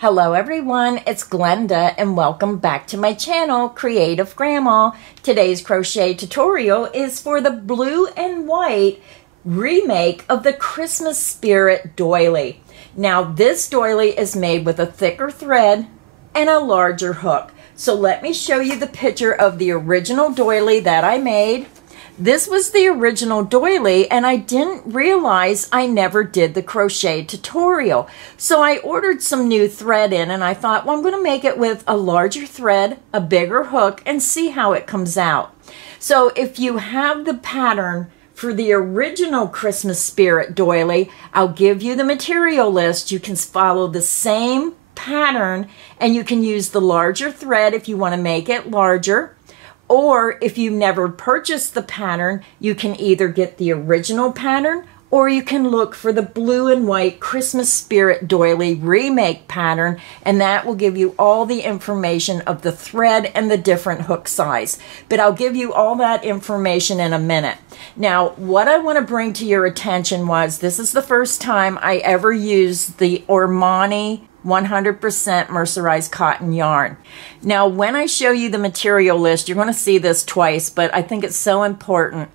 Hello everyone, it's Glenda and welcome back to my channel, Creative Grandma. Today's crochet tutorial is for the blue and white remake of the Christmas Spirit doily. Now this doily is made with a thicker thread and a larger hook. So let me show you the picture of the original doily that I made. This was the original doily and I didn't realize I never did the crochet tutorial. So I ordered some new thread in and I thought, well, I'm going to make it with a larger thread, a bigger hook, and see how it comes out. So if you have the pattern for the original Christmas Spirit doily, I'll give you the material list. You can follow the same pattern and you can use the larger thread if you want to make it larger. Or if you've never purchased the pattern, you can either get the original pattern or you can look for the blue and white Christmas Spirit doily remake pattern, and that will give you all the information of the thread and the different hook size. But I'll give you all that information in a minute. Now, what I want to bring to your attention was this is the first time I ever used the Ormani 100% mercerized cotton yarn. Now, when I show you the material list, you're going to see this twice, but I think it's so important.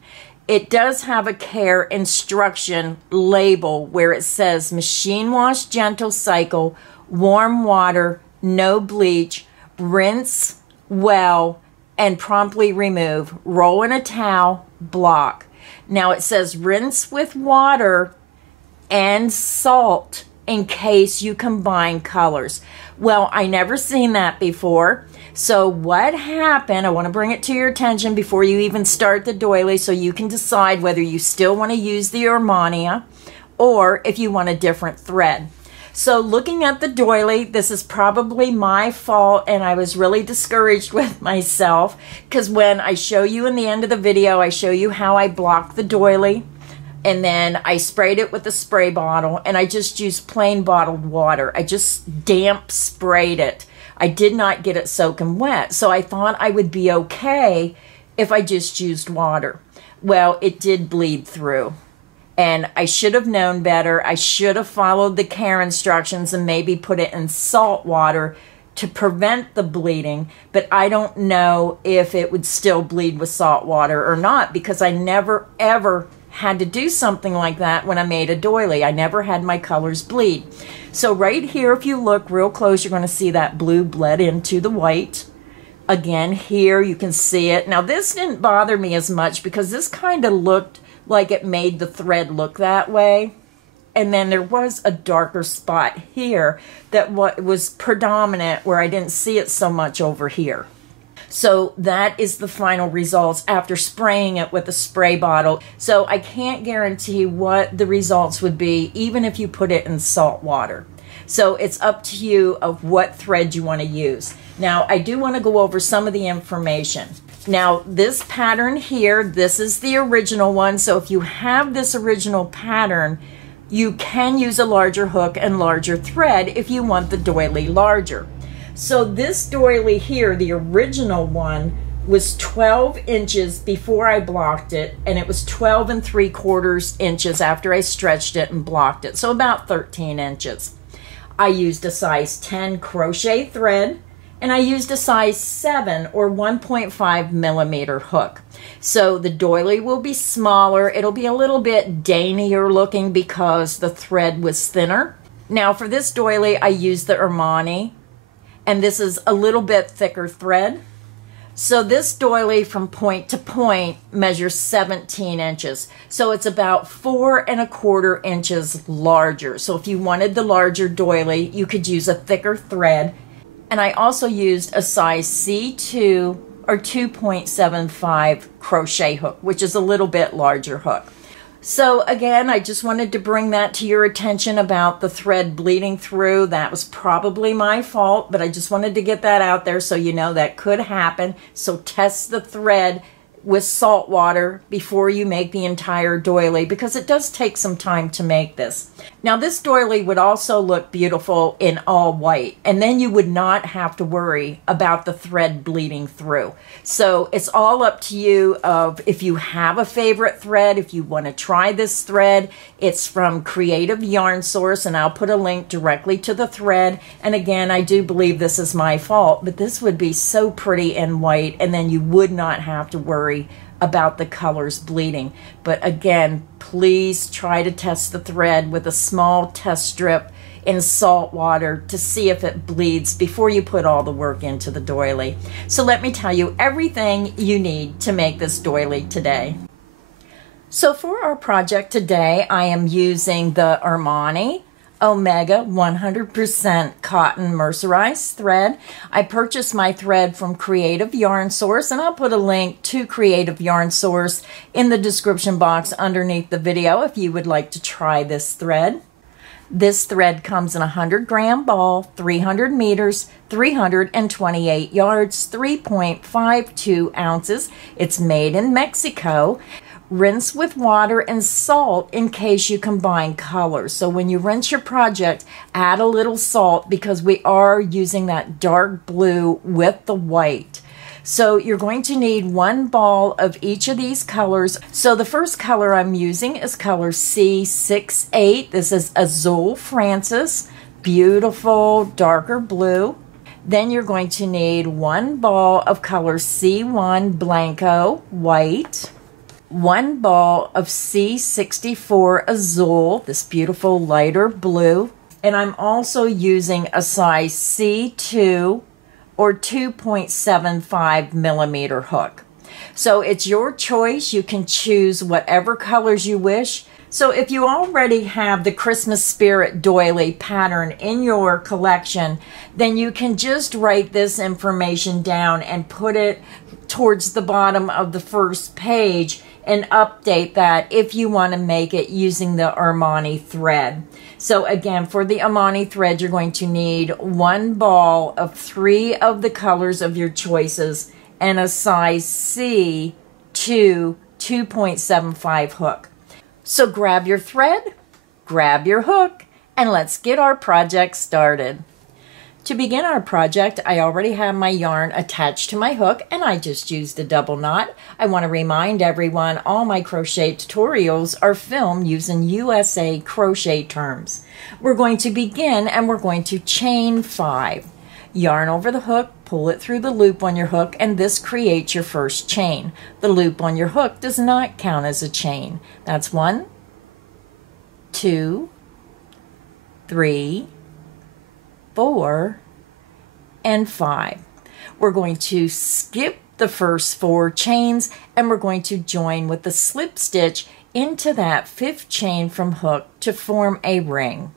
It does have a care instruction label where it says machine wash, gentle cycle, warm water, no bleach, rinse well, and promptly remove, roll in a towel, block. Now it says rinse with water and salt in case you combine colors. Well, I never seen that before. So what happened, I want to bring it to your attention before you even start the doily so you can decide whether you still want to use the Ormani or if you want a different thread. So looking at the doily, this is probably my fault and I was really discouraged with myself because when I show you in the end of the video, I show you how I block the doily. And then I sprayed it with a spray bottle and I just used plain bottled water. I just damp sprayed it. I did not get it soaking wet. So I thought I would be okay if I just used water. Well, it did bleed through. And I should have known better. I should have followed the care instructions and maybe put it in salt water to prevent the bleeding. But I don't know if it would still bleed with salt water or not because I never ever had to do something like that when I made a doily. I never had my colors bleed. So right here, if you look real close, you're going to see that blue bled into the white. Again, here you can see it. Now this didn't bother me as much because this kind of looked like it made the thread look that way. And then there was a darker spot here that was predominant where I didn't see it so much over here. So that is the final results after spraying it with a spray bottle. So I can't guarantee what the results would be even if you put it in salt water. So it's up to you of what thread you want to use. Now I do want to go over some of the information. Now this pattern here, this is the original one. So if you have this original pattern, you can use a larger hook and larger thread if you want the doily larger. So this doily here, the original one, was 12 inches before I blocked it, and it was 12 3/4 inches after I stretched it and blocked it, so about 13 inches. I used a size 10 crochet thread, and I used a size 7 or 1.5 millimeter hook. So the doily will be smaller. It'll be a little bit daintier looking because the thread was thinner. Now for this doily, I used the Ormani. And this is a little bit thicker thread. So this doily from point to point measures 17 inches. So it's about 4 1/4 inches larger. So if you wanted the larger doily, you could use a thicker thread. And I also used a size C2 or 2.75 crochet hook, which is a little bit larger hook. So again, I just wanted to bring that to your attention about the thread bleeding through. That was probably my fault, but I just wanted to get that out there so you know that could happen. So test the thread with salt water before you make the entire doily, because it does take some time to make this. Now this doily would also look beautiful in all white, and then you would not have to worry about the thread bleeding through. So it's all up to you of if you have a favorite thread, if you want to try this thread. It's from Creative Yarn Source, and I'll put a link directly to the thread. And again, I do believe this is my fault, but this would be so pretty in white, and then you would not have to worry about the colors bleeding. But again, please try to test the thread with a small test strip in salt water to see if it bleeds before you put all the work into the doily. So let me tell you everything you need to make this doily today. So for our project today, I am using the Armani Omega 100% cotton mercerized thread. I purchased my thread from Creative Yarn Source, and I'll put a link to Creative Yarn Source in the description box underneath the video if you would like to try this thread. This thread comes in a 100-gram ball, 300 meters, 328 yards, 3.52 ounces. It's made in Mexico. Rinse with water and salt in case you combine colors. So when you rinse your project, add a little salt because we are using that dark blue with the white. So you're going to need one ball of each of these colors. So the first color I'm using is color C68. This is Azul Francis, beautiful darker blue. Then you're going to need one ball of color C1 Blanco, white. One ball of C64 Azul, this beautiful lighter blue. And I'm also using a size C2 or 2.75 millimeter hook. So it's your choice. You can choose whatever colors you wish. So if you already have the Christmas Spirit doily pattern in your collection, then you can just write this information down and put it towards the bottom of the first page and update that if you want to make it using the Armani thread. So again, for the Armani thread, you're going to need one ball of 3 of the colors of your choices and a size C to 2.75 hook. So grab your thread, grab your hook, and let's get our project started. To begin our project, I already have my yarn attached to my hook, and I just used a double knot. I want to remind everyone all my crochet tutorials are filmed using USA crochet terms. We're going to begin and we're going to chain 5. Yarn over the hook, pull it through the loop on your hook, and this creates your first chain. The loop on your hook does not count as a chain. That's 1, 2, 3, 4, and 5. We're going to skip the first 4 chains and we're going to join with the slip stitch into that 5th chain from hook to form a ring.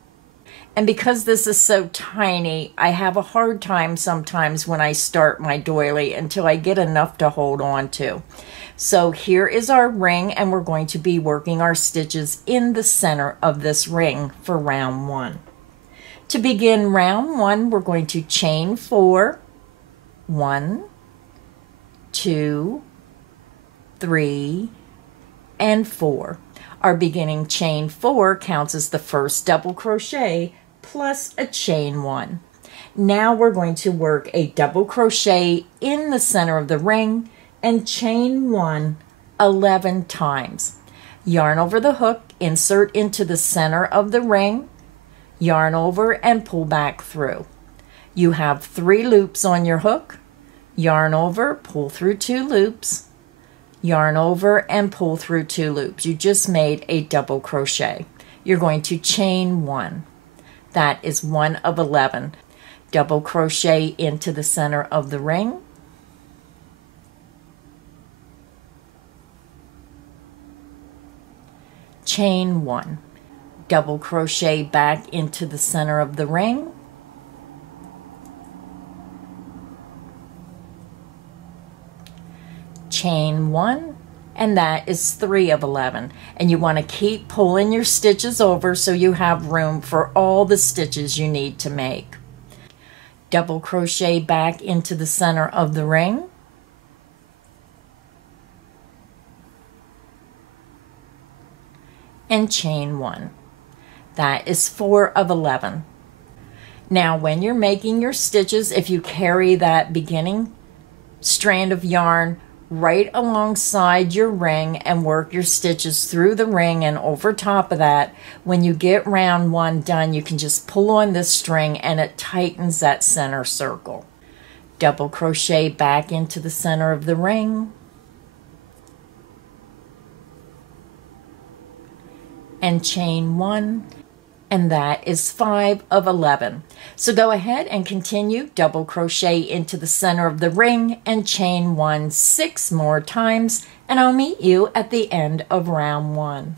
And because this is so tiny, I have a hard time sometimes when I start my doily until I get enough to hold on to. So here is our ring, and we're going to be working our stitches in the center of this ring for round 1. To begin round 1, we're going to chain 4, 1, 2, 3, and 4. Our beginning chain 4 counts as the first double crochet plus a chain 1. Now we're going to work a double crochet in the center of the ring and chain 1 11 times. Yarn over the hook, insert into the center of the ring, yarn over and pull back through. You have 3 loops on your hook. Yarn over, pull through 2 loops, yarn over and pull through 2 loops. You just made a double crochet. You're going to chain 1. That is 1 of 11. Double crochet into the center of the ring, chain 1. Double crochet back into the center of the ring, chain 1, and that is 3 of 11. And you want to keep pulling your stitches over so you have room for all the stitches you need to make. Double crochet back into the center of the ring, and chain 1. That is 4 of 11. Now when you're making your stitches, if you carry that beginning strand of yarn right alongside your ring and work your stitches through the ring and over top of that, when you get round 1 done, you can just pull on this string and it tightens that center circle. Double crochet back into the center of the ring and chain 1, and that is 5 of 11. So go ahead and continue, double crochet into the center of the ring and chain 1 6 more times, and I'll meet you at the end of round 1.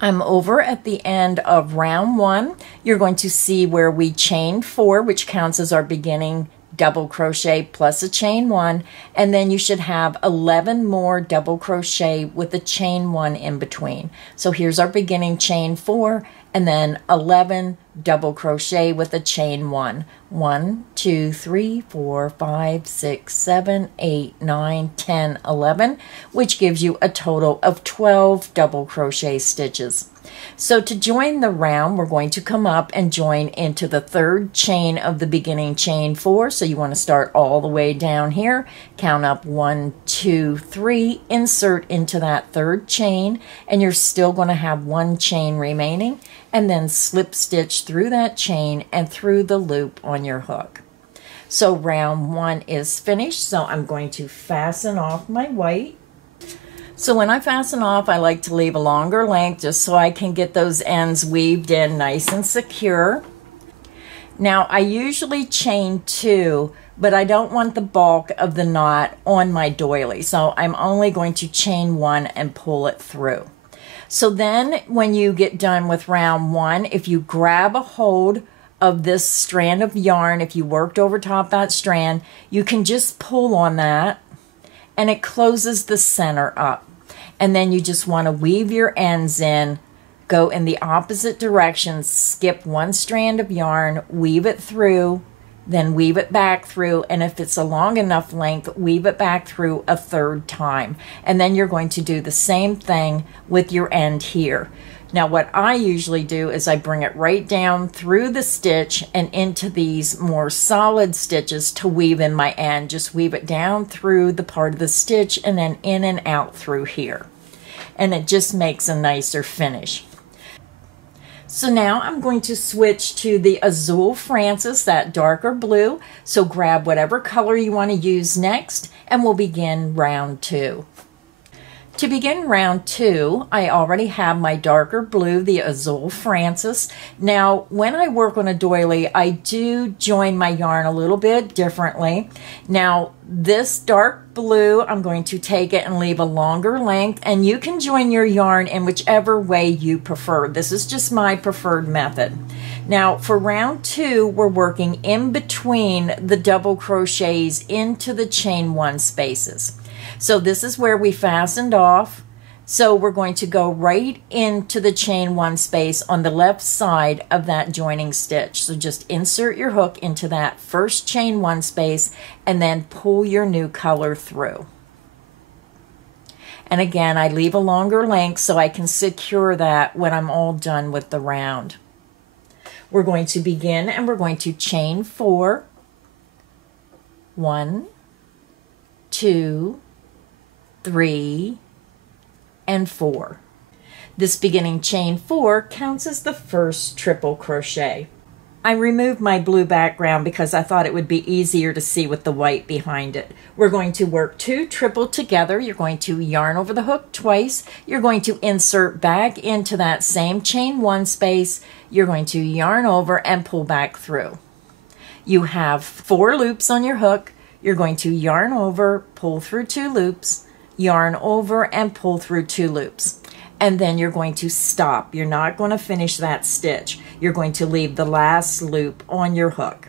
I'm over at the end of round 1. You're going to see where we chained 4, which counts as our beginning double crochet plus a chain 1, and then you should have 11 more double crochet with a chain 1 in between. So here's our beginning chain 4, and then 11 double crochet with a chain 1. 1, 2, 3, 4, 5, 6, 7, 8, 9, 10, 11, which gives you a total of 12 double crochet stitches. So to join the round, we're going to come up and join into the 3rd chain of the beginning chain 4. So you want to start all the way down here, count up 1, 2, 3, insert into that 3rd chain, and you're still going to have 1 chain remaining, and then slip stitch through that chain and through the loop on your hook. So round 1 is finished, so I'm going to fasten off my white. So when I fasten off, I like to leave a longer length just so I can get those ends weaved in nice and secure. Now I usually chain 2, but I don't want the bulk of the knot on my doily, so I'm only going to chain 1 and pull it through. So then when you get done with round 1, if you grab a hold of this strand of yarn, if you worked over top that strand, you can just pull on that and it closes the center up. And then you just want to weave your ends in, go in the opposite direction, skip 1 strand of yarn, weave it through, then weave it back through, and if it's a long enough length, weave it back through a 3rd time. And then you're going to do the same thing with your end here. Now what I usually do is I bring it right down through the stitch and into these more solid stitches to weave in my end. Just weave it down through the part of the stitch and then in and out through here. And it just makes a nicer finish. So now I'm going to switch to the Azul Francis, that darker blue. So grab whatever color you want to use next and we'll begin round 2. To begin round 2, I already have my darker blue, the Azul Francis. Now, when I work on a doily, I do join my yarn a little bit differently. Now, this dark blue, I'm going to take it and leave a longer length, and you can join your yarn in whichever way you prefer. This is just my preferred method. Now, for round 2, we're working in between the double crochets into the chain 1 spaces. So this is where we fastened off. So we're going to go right into the chain 1 space on the left side of that joining stitch. So just insert your hook into that first chain 1 space and then pull your new color through. And again, I leave a longer length so I can secure that when I'm all done with the round. We're going to begin and we're going to chain 4. 1, 2, 3, and 4. This beginning chain 4 counts as the first triple crochet. I removed my blue background because I thought it would be easier to see with the white behind it. We're going to work 2 triple together. You're going to yarn over the hook twice. You're going to insert back into that same chain 1 space. You're going to yarn over and pull back through. You have 4 loops on your hook. You're going to yarn over, pull through 2 loops, yarn over and pull through 2 loops. And then you're going to stop. You're not going to finish that stitch. You're going to leave the last loop on your hook.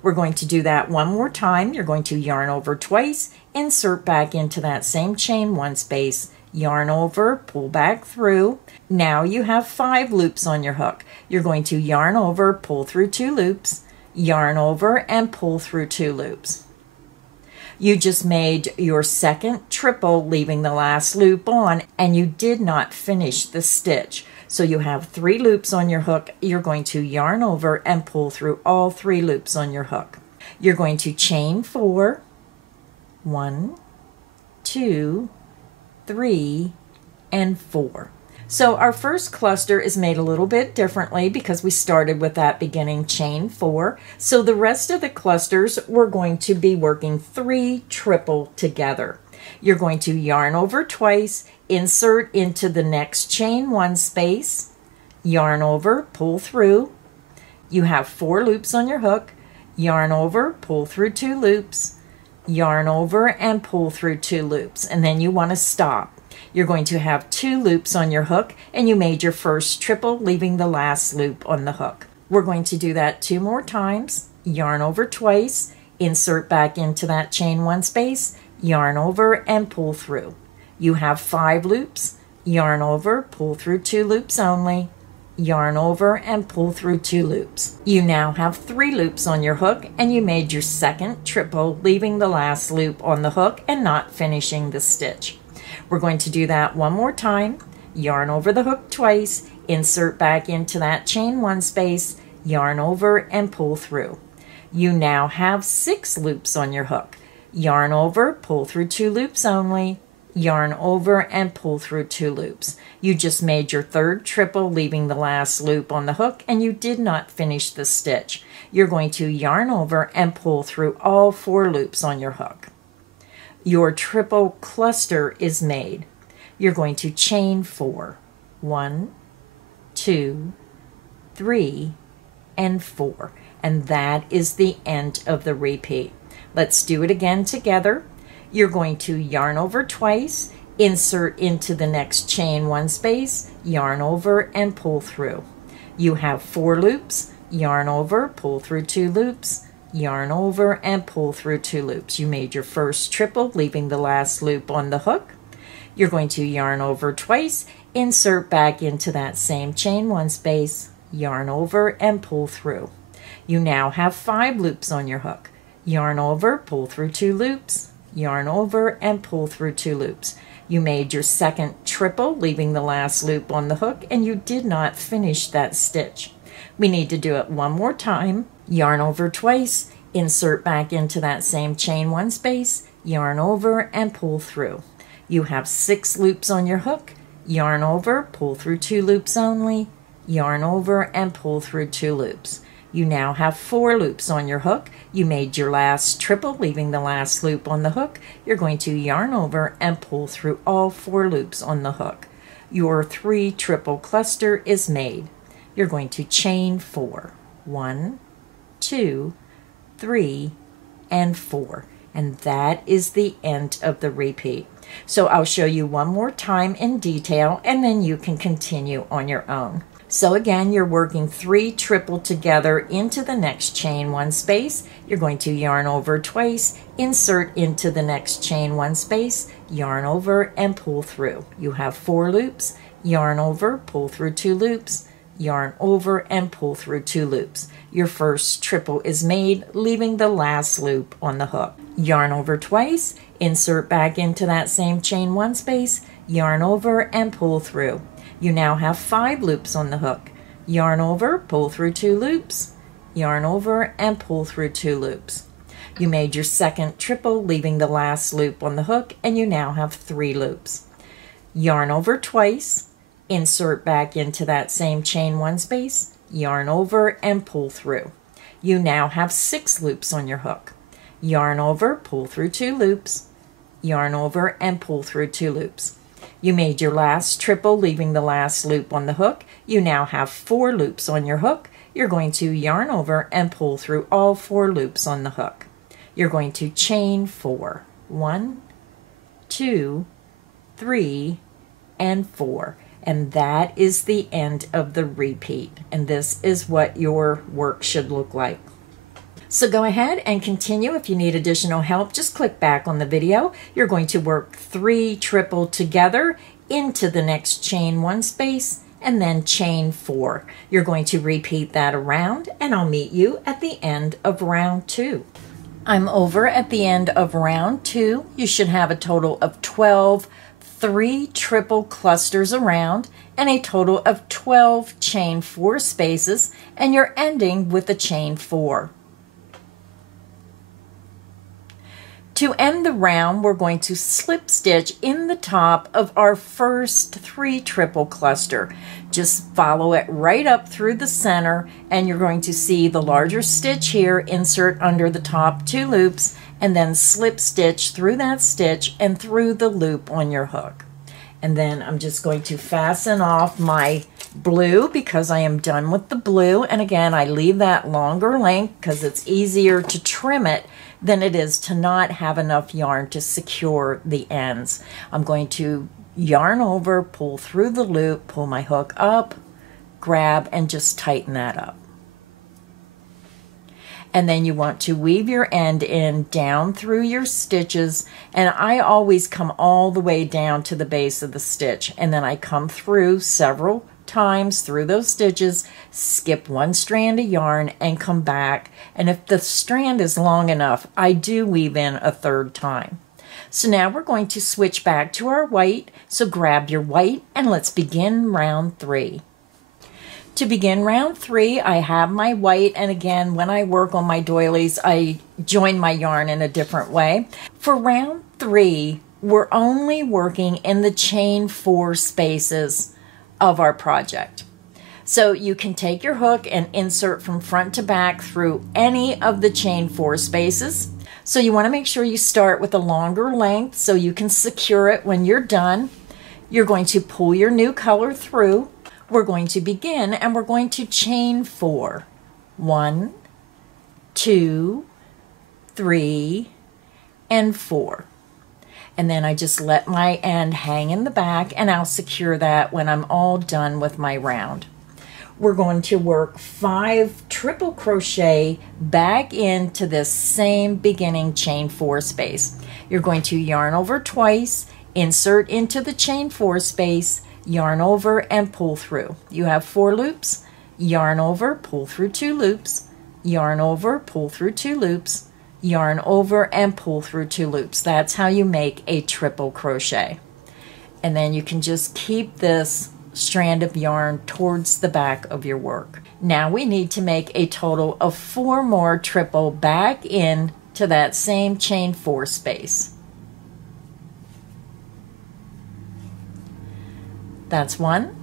We're going to do that one more time. You're going to yarn over twice, insert back into that same chain 1 space, yarn over, pull back through. Now you have 5 loops on your hook. You're going to yarn over, pull through 2 loops, yarn over and pull through 2 loops. You just made your second triple, leaving the last loop on, and you did not finish the stitch. So you have 3 loops on your hook. You're going to yarn over and pull through all 3 loops on your hook. You're going to chain 4, 1, 2, 3, and 4. So our first cluster is made a little bit differently because we started with that beginning chain 4. So the rest of the clusters, we're going to be working 3 triple together. You're going to yarn over twice, insert into the next chain 1 space, yarn over, pull through. You have 4 loops on your hook, yarn over, pull through 2 loops, yarn over and pull through 2 loops, and then you want to stop. You're going to have 2 loops on your hook, and you made your first triple, leaving the last loop on the hook. We're going to do that 2 more times. Yarn over twice, insert back into that chain 1 space, yarn over and pull through. You have 5 loops, yarn over, pull through 2 loops only, yarn over and pull through 2 loops. You now have 3 loops on your hook, and you made your second triple, leaving the last loop on the hook and not finishing the stitch. We're going to do that 1 more time. Yarn over the hook twice, insert back into that chain 1 space, yarn over and pull through. You now have 6 loops on your hook. Yarn over, pull through 2 loops only, yarn over and pull through 2 loops. You just made your third triple, leaving the last loop on the hook, and you did not finish the stitch. You're going to yarn over and pull through all 4 loops on your hook. Your triple cluster is made. You're going to chain 4. 1, 2, 3, and 4. And that is the end of the repeat. Let's do it again together. You're going to yarn over twice, insert into the next chain 1 space, yarn over and pull through. You have 4 loops, yarn over, pull through 2 loops, yarn over and pull through 2 loops. You made your first triple, leaving the last loop on the hook. You're going to yarn over twice, insert back into that same chain 1 space, yarn over and pull through. You now have 5 loops on your hook. Yarn over, pull through 2 loops, yarn over and pull through 2 loops. You made your second triple, leaving the last loop on the hook, and you did not finish that stitch. We need to do it 1 more time. Yarn over twice, insert back into that same chain 1 space, yarn over and pull through. You have 6 loops on your hook. Yarn over, pull through 2 loops only, yarn over and pull through 2 loops. You now have 4 loops on your hook. You made your last triple, leaving the last loop on the hook. You're going to yarn over and pull through all 4 loops on the hook. Your 3 triple cluster is made. You're going to chain 4. 1, 2, 3, and 4. And that is the end of the repeat. So I'll show you 1 more time in detail, and then you can continue on your own. So again, you're working 3 triple together into the next chain 1 space. You're going to yarn over twice, insert into the next chain 1 space, yarn over and pull through. You have 4 loops, yarn over, pull through 2 loops, yarn over and pull through 2 loops. Your first triple is made, leaving the last loop on the hook. Yarn over twice, insert back into that same chain 1 space, yarn over and pull through. You now have 5 loops on the hook. Yarn over, pull through 2 loops, yarn over and pull through 2 loops. You made your second triple, leaving the last loop on the hook, and you now have 3 loops. Yarn over twice, insert back into that same chain 1 space, yarn over and pull through. You now have 6 loops on your hook. Yarn over, pull through 2 loops, yarn over and pull through 2 loops. You made your last triple, leaving the last loop on the hook. You now have 4 loops on your hook. You're going to yarn over and pull through all 4 loops on the hook. You're going to chain 4. 1, 2, 3, and 4. And that is the end of the repeat. And this is what your work should look like. So go ahead and continue. If you need additional help, just click back on the video. You're going to work 3 triple together into the next chain 1 space and then chain 4. You're going to repeat that around, and I'll meet you at the end of round 2. I'm over at the end of round 2. You should have a total of 12 3 triple clusters around and a total of 12 chain 4 spaces, and you're ending with a chain 4. To end the round, we're going to slip stitch in the top of our first 3 triple cluster. Just follow it right up through the center, and you're going to see the larger stitch here, insert under the top 2 loops, and then slip stitch through that stitch and through the loop on your hook. And then I'm just going to fasten off my blue because I am done with the blue. And again, I leave that longer length because it's easier to trim it than it is to not have enough yarn to secure the ends. I'm going to yarn over, pull through the loop, pull my hook up, grab, and just tighten that up. And then you want to weave your end in down through your stitches, and I always come all the way down to the base of the stitch, and then I come through several times through those stitches, skip 1 strand of yarn and come back, and if the strand is long enough, I do weave in a 3rd time. So now we're going to switch back to our white, so grab your white and let's begin round 3. To begin round 3, I have my white, and again, when I work on my doilies, I join my yarn in a different way. For round 3, we're only working in the chain 4 spaces of our project. So you can take your hook and insert from front to back through any of the chain 4 spaces. So you want to make sure you start with a longer length so you can secure it when you're done. You're going to pull your new color through. We're going to begin and we're going to chain 4. 1, 2, 3, and 4. And then I just let my end hang in the back, and I'll secure that when I'm all done with my round. We're going to work 5 triple crochet back into this same beginning chain 4 space. You're going to yarn over twice, insert into the chain 4 space, yarn over, and pull through. You have 4 loops, yarn over, pull through 2 loops, yarn over, pull through 2 loops, yarn over, and pull through 2 loops. That's how you make a triple crochet. And then you can just keep this strand of yarn towards the back of your work. Now we need to make a total of 4 more triple back in to that same chain 4 space. That's 1.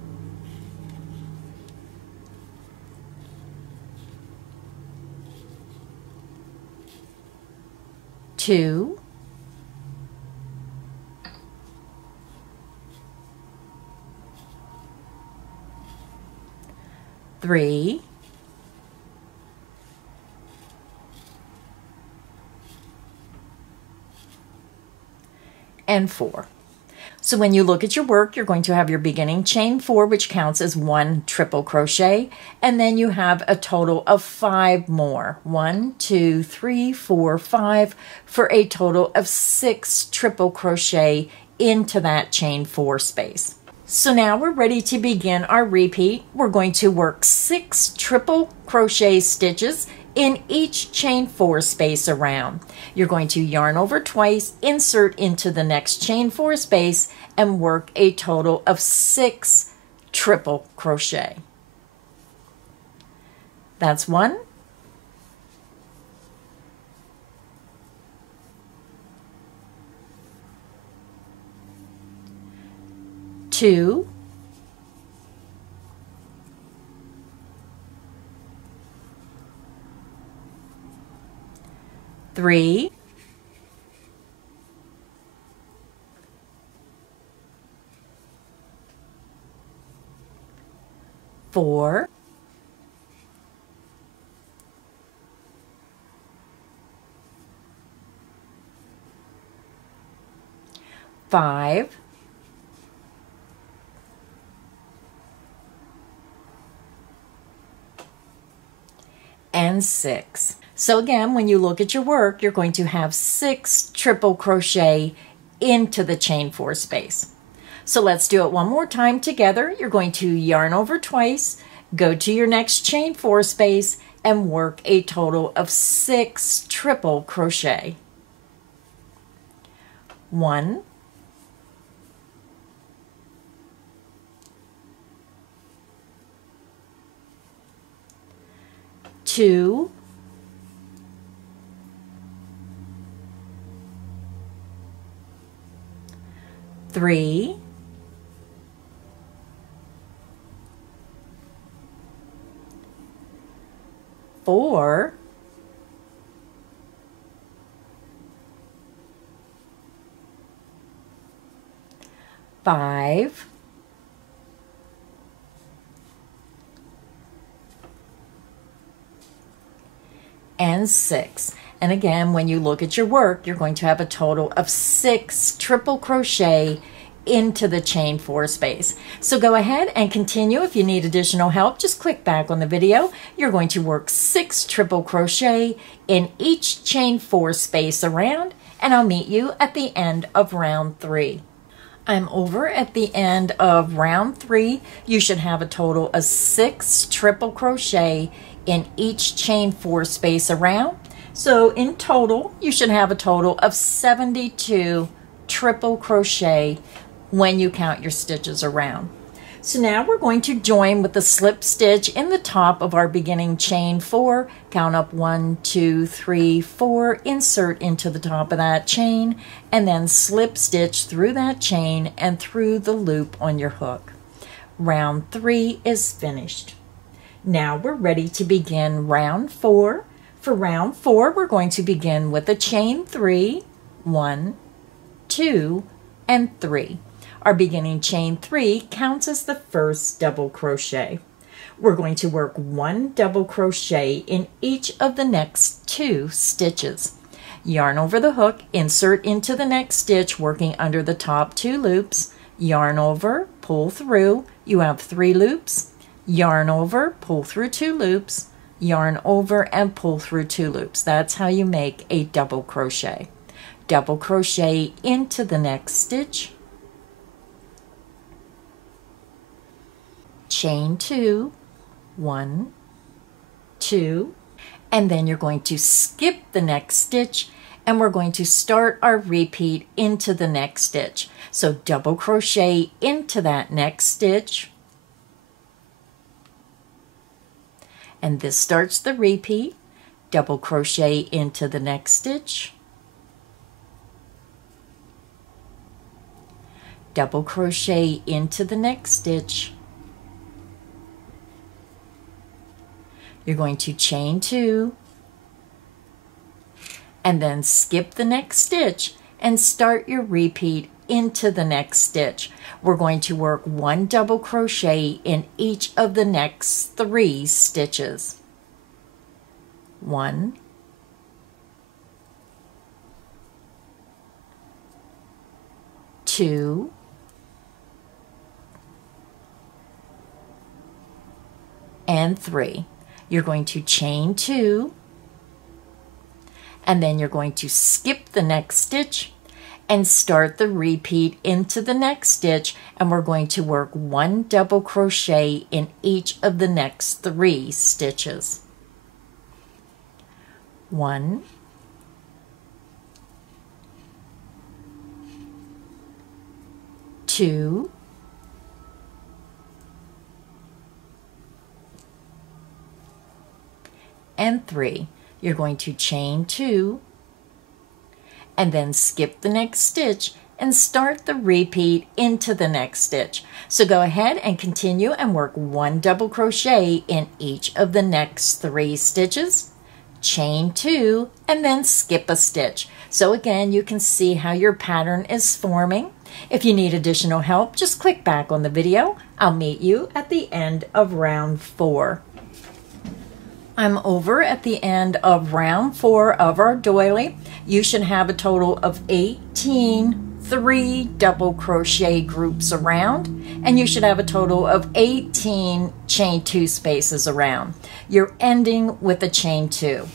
2, 3, 4. So when you look at your work, you're going to have your beginning chain 4, which counts as 1 triple crochet, and then you have a total of 5 more. 1, 2, 3, 4, 5, for a total of 6 triple crochet into that chain 4 space. So now we're ready to begin our repeat. We're going to work 6 triple crochet stitches in each chain 4 space around. You're going to yarn over twice, insert into the next chain 4 space, and work a total of 6 triple crochet. That's 1, 2, 3, 4, 5, and 6. So again, when you look at your work, you're going to have 6 triple crochet into the chain 4 space. So let's do it one more time together. You're going to yarn over twice, go to your next chain 4 space, and work a total of 6 triple crochet. 1, 2, 3, 4, 5, 6. And again, when you look at your work, you're going to have a total of 6 triple crochet into the chain 4 space. So go ahead and continue. If you need additional help, just click back on the video. You're going to work 6 triple crochet in each chain 4 space around, and I'll meet you at the end of round 3. I'm over at the end of round 3. You should have a total of 6 triple crochet in each chain 4 space around. So in total, you should have a total of 72 triple crochet when you count your stitches around. So now we're going to join with the slip stitch in the top of our beginning chain 4. Count up 1, 2, 3, 4, insert into the top of that chain, and then slip stitch through that chain and through the loop on your hook. Round 3 is finished. Now we're ready to begin round 4. For round 4, we're going to begin with a chain 3, 1, 2, and 3. Our beginning chain 3 counts as the first double crochet. We're going to work 1 double crochet in each of the next 2 stitches. Yarn over the hook, insert into the next stitch, working under the top 2 loops, yarn over, pull through, you have 3 loops, yarn over, pull through 2 loops, yarn over, and pull through 2 loops. That's how you make a double crochet. Double crochet into the next stitch, chain 2, 1, 2, and then you're going to skip the next stitch, and we're going to start our repeat into the next stitch. So double crochet into that next stitch, and this starts the repeat. Double crochet into the next stitch, double crochet into the next stitch. You're going to chain 2 and then skip the next stitch and start your repeat into the next stitch. We're going to work 1 double crochet in each of the next 3 stitches. 1, 2, and 3. You're going to chain 2, and then you're going to skip the next stitch and start the repeat into the next stitch, and we're going to work 1 double crochet in each of the next 3 stitches. 1, 2, and 3. You're going to chain 2 and then skip the next stitch and start the repeat into the next stitch. So go ahead and continue and work 1 double crochet in each of the next 3 stitches, chain 2, and then skip a stitch. So again, you can see how your pattern is forming. If you need additional help, just click back on the video. I'll meet you at the end of round 4. I'm over at the end of round 4 of our doily. You should have a total of 18 3 double crochet groups around, and you should have a total of 18 chain 2 spaces around. You're ending with a chain 2.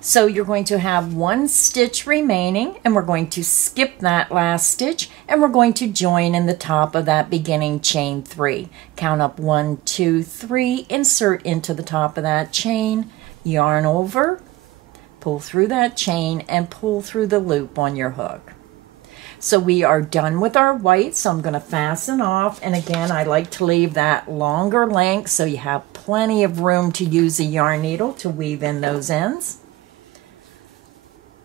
So you're going to have 1 stitch remaining, and we're going to skip that last stitch, and we're going to join in the top of that beginning chain 3. Count up 1, 2, 3, insert into the top of that chain, yarn over, pull through that chain, and pull through the loop on your hook. So we are done with our white, so I'm going to fasten off. And again, I like to leave that longer length so you have plenty of room to use a yarn needle to weave in those ends.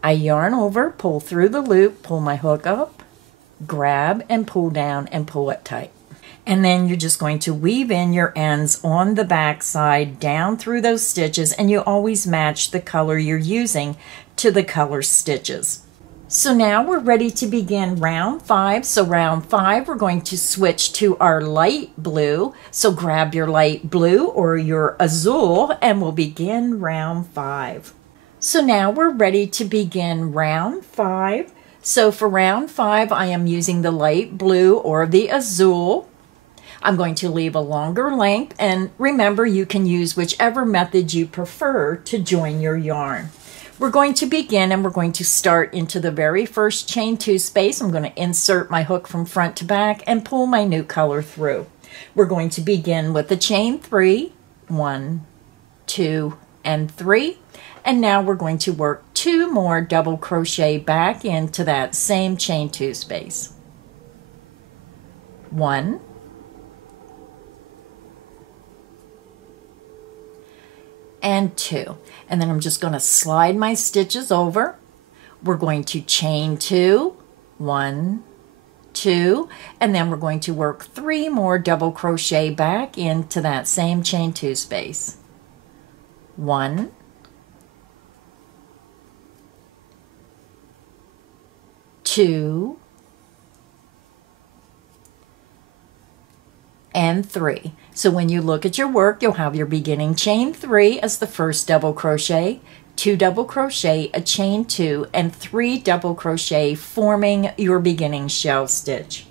I yarn over, pull through the loop, pull my hook up, grab and pull down and pull it tight. And then you're just going to weave in your ends on the back side down through those stitches, and you always match the color you're using to the color stitches. So now we're ready to begin round 5. So round 5, we're going to switch to our light blue. So grab your light blue or your azul and we'll begin round 5. So now we're ready to begin round 5. So for round 5, I am using the light blue or the azul. I'm going to leave a longer length, and remember you can use whichever method you prefer to join your yarn. We're going to begin and we're going to start into the very first chain 2 space. I'm going to insert my hook from front to back and pull my new color through. We're going to begin with the chain 3, 1, 2, and 3. And now we're going to work 2 more double crochet back into that same chain 2 space. 1, and 2. And then I'm just going to slide my stitches over. We're going to chain 2, 1, 2, and then we're going to work 3 more double crochet back into that same chain 2 space. 1, 2, and 3. So when you look at your work, you'll have your beginning chain 3 as the first double crochet, 2 double crochet, a chain 2, and 3 double crochet, forming your beginning shell stitch.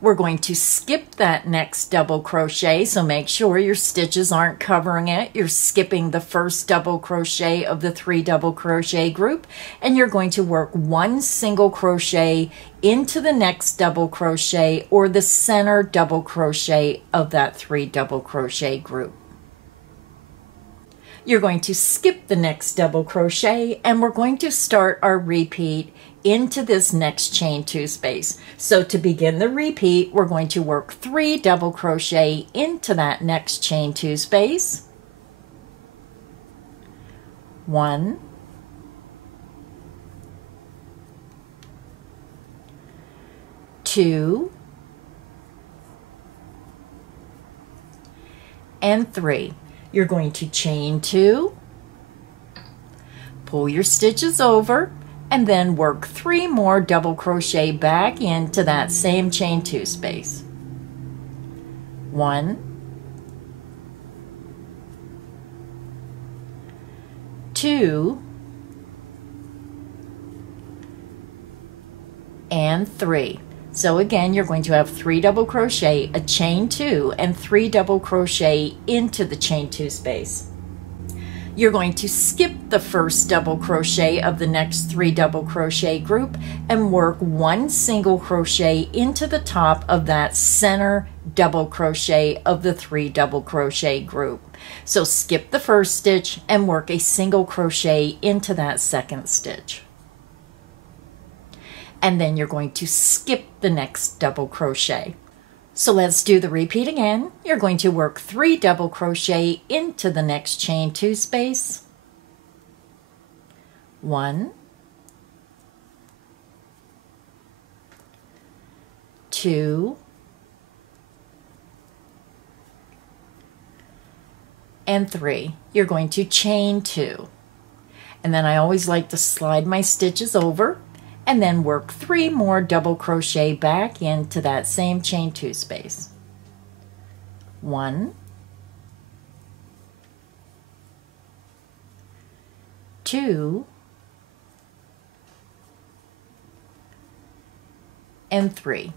We're going to skip that next double crochet, so make sure your stitches aren't covering it. You're skipping the first double crochet of the 3 double crochet group, and you're going to work 1 single crochet into the next double crochet or the center double crochet of that 3 double crochet group. You're going to skip the next double crochet, and we're going to start our repeat into this next chain 2 space. So to begin the repeat, we're going to work 3 double crochet into that next chain 2 space. 1, 2, and 3. You're going to chain 2, pull your stitches over, and then work 3 more double crochet back into that same chain 2 space. 1, 2, and 3. So again, you're going to have 3 double crochet, a chain 2, and 3 double crochet into the chain 2 space. You're going to skip the first double crochet of the next 3 double crochet group and work 1 single crochet into the top of that center double crochet of the 3 double crochet group. So skip the first stitch and work a single crochet into that second stitch. And then you're going to skip the next double crochet. So let's do the repeat again. You're going to work 3 double crochet into the next chain 2 space. 1, 2, and 3. You're going to chain 2. And then I always like to slide my stitches over and then work 3 more double crochet back into that same chain 2 space. 1, 2, and 3.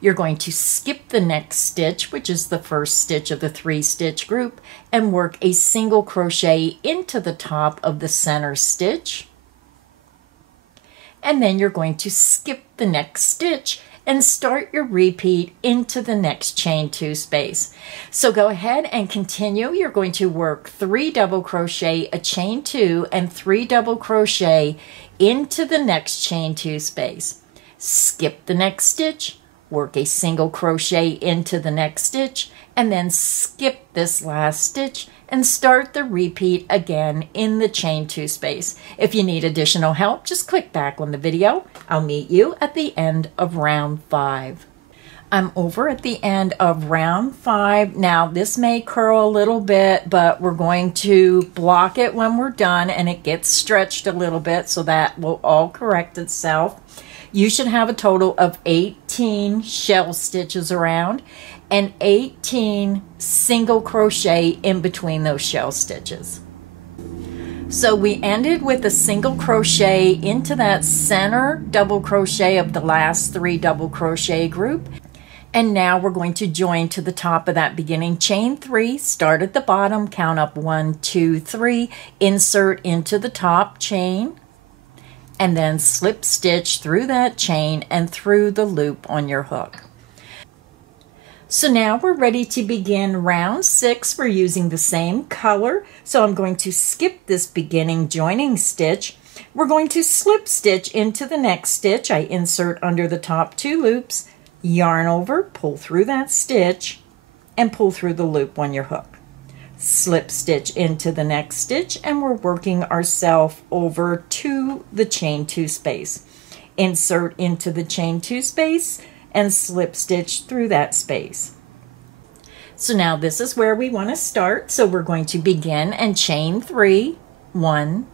You're going to skip the next stitch, which is the first stitch of the 3 stitch group, and work a single crochet into the top of the center stitch. And then you're going to skip the next stitch and start your repeat into the next chain 2 space. So go ahead and continue. You're going to work 3 double crochet, a chain 2, and 3 double crochet into the next chain 2 space. Skip the next stitch, work a single crochet into the next stitch, and then skip this last stitch and start the repeat again in the chain 2 space. If you need additional help, just click back on the video. I'll meet you at the end of round 5. I'm over at the end of round 5. Now this may curl a little bit, but we're going to block it when we're done, and it gets stretched a little bit, so that will all correct itself. You should have a total of 18 shell stitches around and 18 single crochet in between those shell stitches. So we ended with a single crochet into that center double crochet of the last 3 double crochet group. And now we're going to join to the top of that beginning chain 3, start at the bottom, count up 1, 2, 3, insert into the top chain, and then slip stitch through that chain and through the loop on your hook. So now we're ready to begin round 6. We're using the same color, so I'm going to skip this beginning joining stitch. We're going to slip stitch into the next stitch. I insert under the top 2 loops, yarn over, pull through that stitch, and pull through the loop on your hook. Slip stitch into the next stitch, and we're working ourselves over to the chain 2 space. Insert into the chain 2 space and slip stitch through that space. So now this is where we want to start. So we're going to begin and chain 3, 1,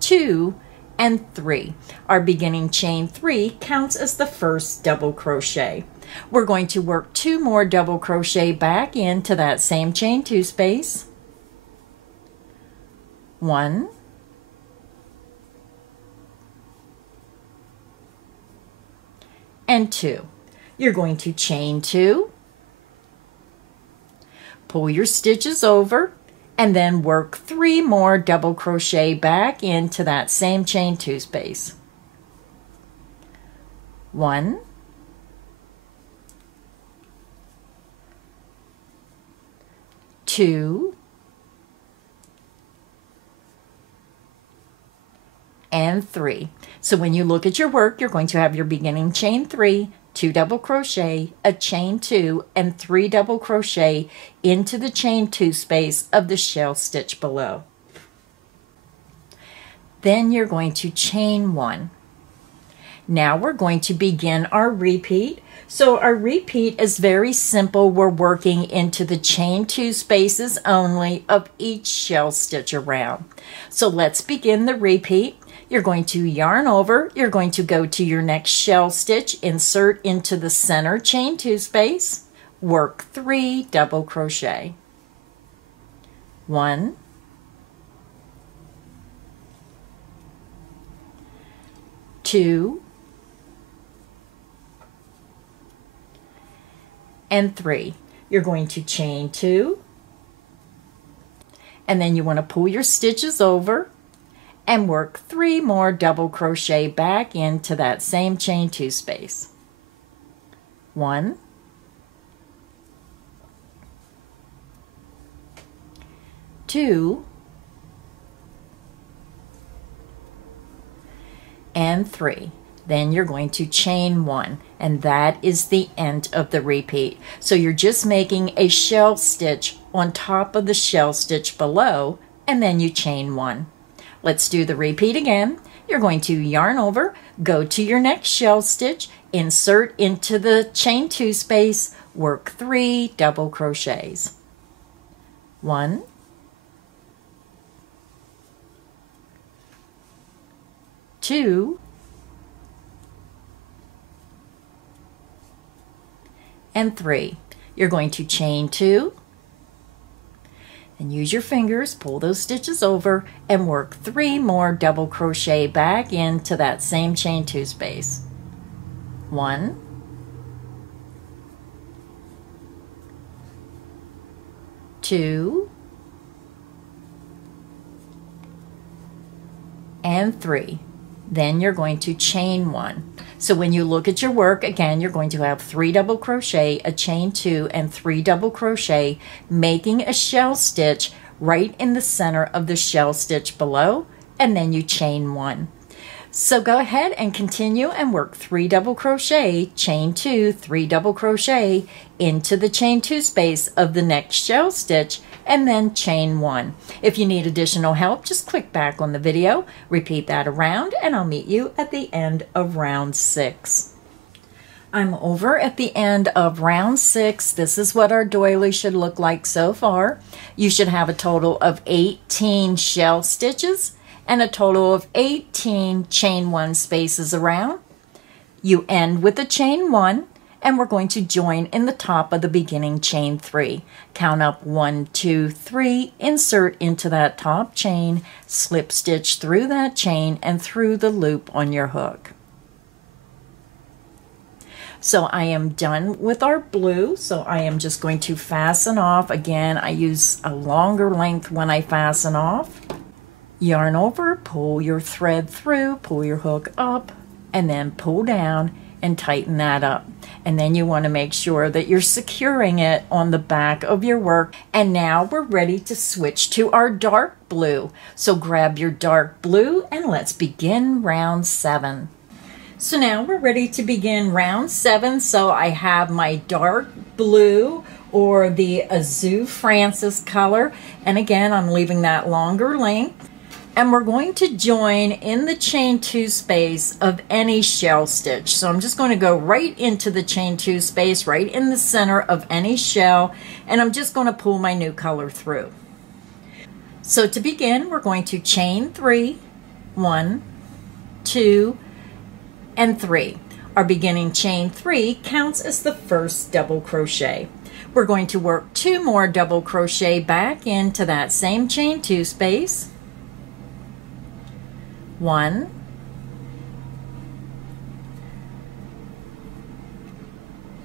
2, and 3. Our beginning chain 3 counts as the first double crochet. We're going to work 2 more double crochet back into that same chain 2 space. 1, and 2. You're going to chain 2, pull your stitches over, and then work 3 more double crochet back into that same chain 2 space. 1, 2, and 3. So when you look at your work, you're going to have your beginning chain 3, 2 double crochet, a chain 2, and 3 double crochet into the chain 2 space of the shell stitch below. Then you're going to chain 1. Now we're going to begin our repeat. So our repeat is very simple. We're working into the chain 2 spaces only of each shell stitch around. So let's begin the repeat. You're going to yarn over, you're going to go to your next shell stitch, insert into the center chain 2 space, work 3 double crochet. 1, 2, and 3. You're going to chain 2, and then you want to pull your stitches over and work 3 more double crochet back into that same chain 2 space. 1, 2, and 3. Then you're going to chain 1, and that is the end of the repeat. So you're just making a shell stitch on top of the shell stitch below, and then you chain 1. Let's do the repeat again. You're going to yarn over, go to your next shell stitch, insert into the chain 2 space, work 3 double crochets. 1, 2, and 3. You're going to chain 2, and use your fingers, pull those stitches over, and work 3 more double crochet back into that same chain 2 space. 1, 2, and 3. Then you're going to chain 1. So when you look at your work, again, you're going to have 3 double crochet, a chain 2, and 3 double crochet, making a shell stitch right in the center of the shell stitch below, and then you chain 1. So go ahead and continue and work 3 double crochet, chain 2, 3 double crochet into the chain 2 space of the next shell stitch, and then chain 1. If you need additional help, just click back on the video, repeat that around, and I'll meet you at the end of round 6. I'm over at the end of round 6. This is what our doily should look like so far. You should have a total of 18 shell stitches and a total of 18 chain 1 spaces around. You end with a chain 1, and we're going to join in the top of the beginning chain 3. Count up 1, 2, 3, insert into that top chain, slip stitch through that chain and through the loop on your hook. So I am done with our blue, so I am just going to fasten off. Again, I use a longer length when I fasten off. Yarn over, pull your thread through, pull your hook up, and then pull down and tighten that up. And then you want to make sure that you're securing it on the back of your work. And now we're ready to switch to our dark blue. So grab your dark blue and let's begin round 7. So now we're ready to begin round 7. So I have my dark blue, or the Azul Francis color. And again, I'm leaving that longer length. And we're going to join in the chain 2 space of any shell stitch. So I'm just going to go right into the chain 2 space, right in the center of any shell, and I'm just going to pull my new color through. So to begin, we're going to chain 3, 1, 2, and 3. Our beginning chain 3 counts as the first double crochet. We're going to work 2 more double crochet back into that same chain 2 space. 1,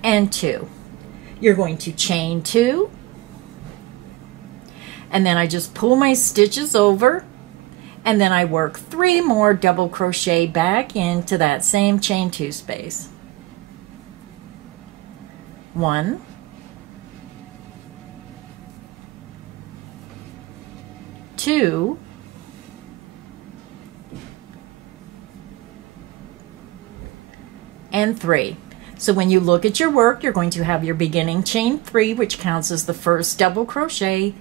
and 2. You're going to chain 2, and then I just pull my stitches over, and then I work 3 more double crochet back into that same chain 2 space. 1, 2, and 3. So when you look at your work, you're going to have your beginning chain 3, which counts as the first double crochet,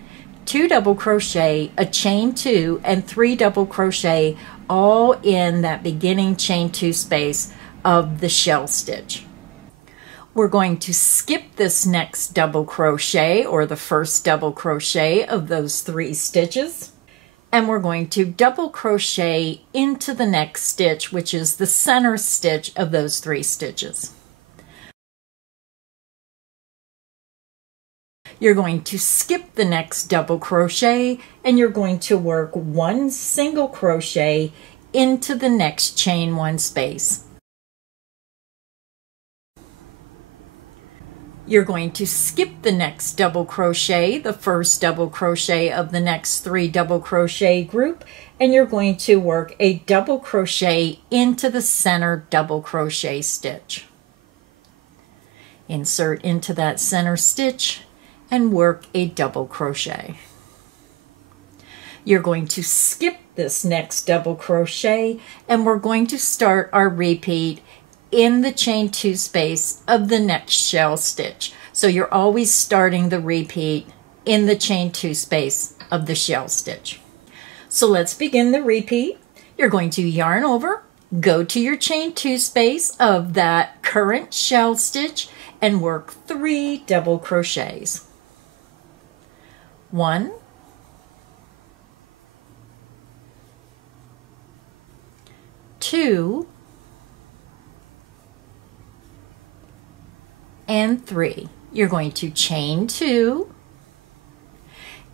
2 double crochet, a chain 2, and 3 double crochet, all in that beginning chain 2 space of the shell stitch. We're going to skip this next double crochet, or the first double crochet of those 3 stitches. And we're going to double crochet into the next stitch, which is the center stitch of those 3 stitches. You're going to skip the next double crochet, and you're going to work 1 single crochet into the next chain 1 space. You're going to skip the next double crochet, the first double crochet of the next 3 double crochet group, and you're going to work a double crochet into the center double crochet stitch. Insert into that center stitch and work a double crochet. You're going to skip this next double crochet, and we're going to start our repeat in the chain 2 space of the next shell stitch. So you're always starting the repeat in the chain 2 space of the shell stitch. So let's begin the repeat. You're going to yarn over, go to your chain 2 space of that current shell stitch, and work 3 double crochets. 1, 2, and 3. You're going to chain 2,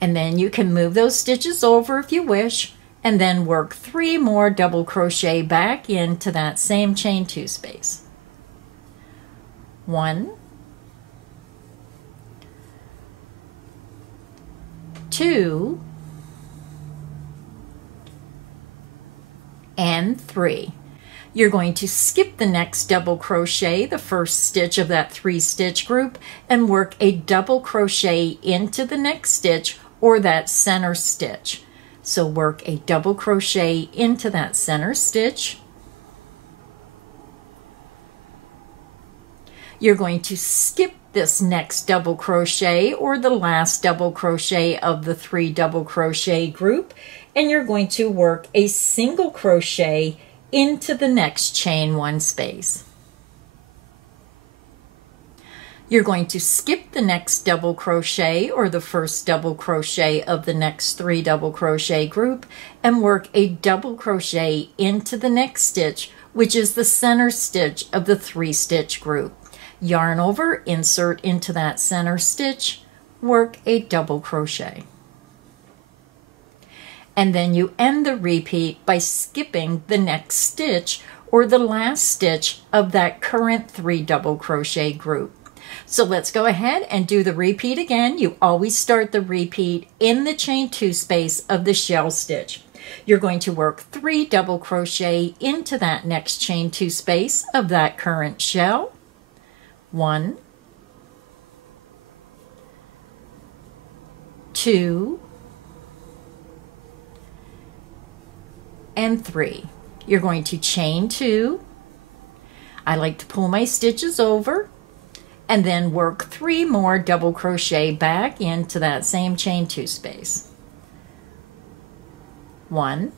and then you can move those stitches over if you wish, and then work 3 more double crochet back into that same chain 2 space. 1, 2, and 3. You're going to skip the next double crochet, the first stitch of that 3-stitch group, and work a double crochet into the next stitch or that center stitch. So work a double crochet into that center stitch. You're going to skip this next double crochet or the last double crochet of the 3 double crochet group, and you're going to work a single crochet into the next chain 1 space. You're going to skip the next double crochet or the first double crochet of the next 3 double crochet group and work a double crochet into the next stitch, which is the center stitch of the 3-stitch group. Yarn over, insert into that center stitch, work a double crochet. And then you end the repeat by skipping the next stitch or the last stitch of that current 3 double crochet group. So let's go ahead and do the repeat again. You always start the repeat in the chain 2 space of the shell stitch. You're going to work 3 double crochet into that next chain 2 space of that current shell. 1, 2, and 3. You're going to chain 2. I like to pull my stitches over and then work 3 more double crochet back into that same chain 2 space. 1,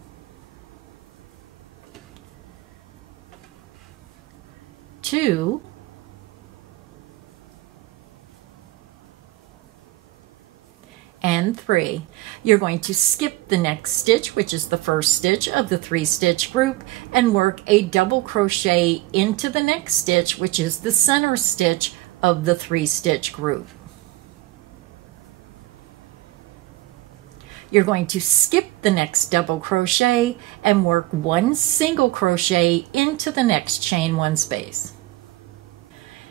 2, and 3. You're going to skip the next stitch, which is the first stitch of the 3-stitch group, and work a double crochet into the next stitch, which is the center stitch of the 3-stitch group. You're going to skip the next double crochet and work 1 single crochet into the next chain 1 space.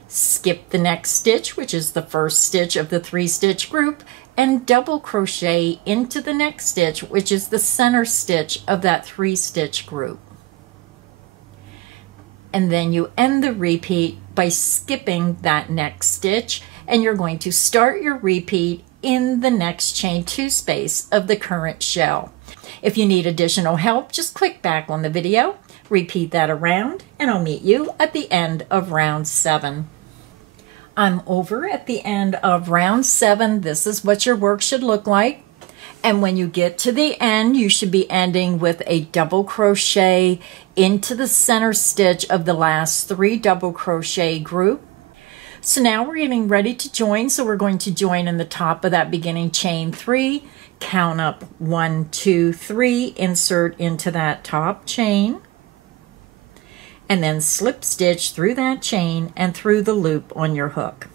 Skip the next stitch, which is the first stitch of the 3-stitch group, and double crochet into the next stitch, which is the center stitch of that 3-stitch group. And then you end the repeat by skipping that next stitch, and you're going to start your repeat in the next chain 2 space of the current shell. If you need additional help, just click back on the video, repeat that around, and I'll meet you at the end of round 7. I'm over at the end of round 7. This is what your work should look like. And when you get to the end, you should be ending with a double crochet into the center stitch of the last 3 double crochet group. So now we're getting ready to join. So we're going to join in the top of that beginning chain 3, count up 1, 2, 3, insert into that top chain, and then slip stitch through that chain and through the loop on your hook.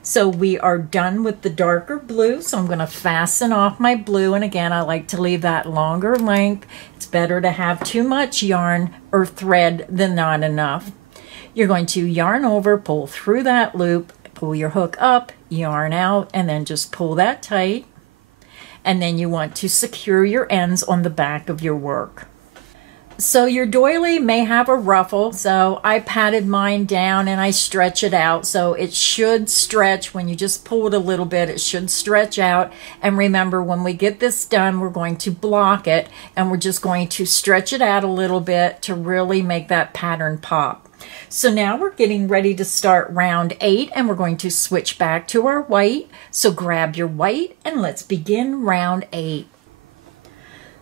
So we are done with the darker blue, so I'm going to fasten off my blue, and again I like to leave that longer length. It's better to have too much yarn or thread than not enough. You're going to yarn over, pull through that loop, pull your hook up, yarn out, and then just pull that tight. And then you want to secure your ends on the back of your work. So your doily may have a ruffle, so I patted mine down and I stretch it out. So it should stretch when you just pull it a little bit. It should stretch out. And remember, when we get this done, we're going to block it and we're just going to stretch it out a little bit to really make that pattern pop. So now we're getting ready to start round 8 and we're going to switch back to our white. So grab your white and let's begin round 8.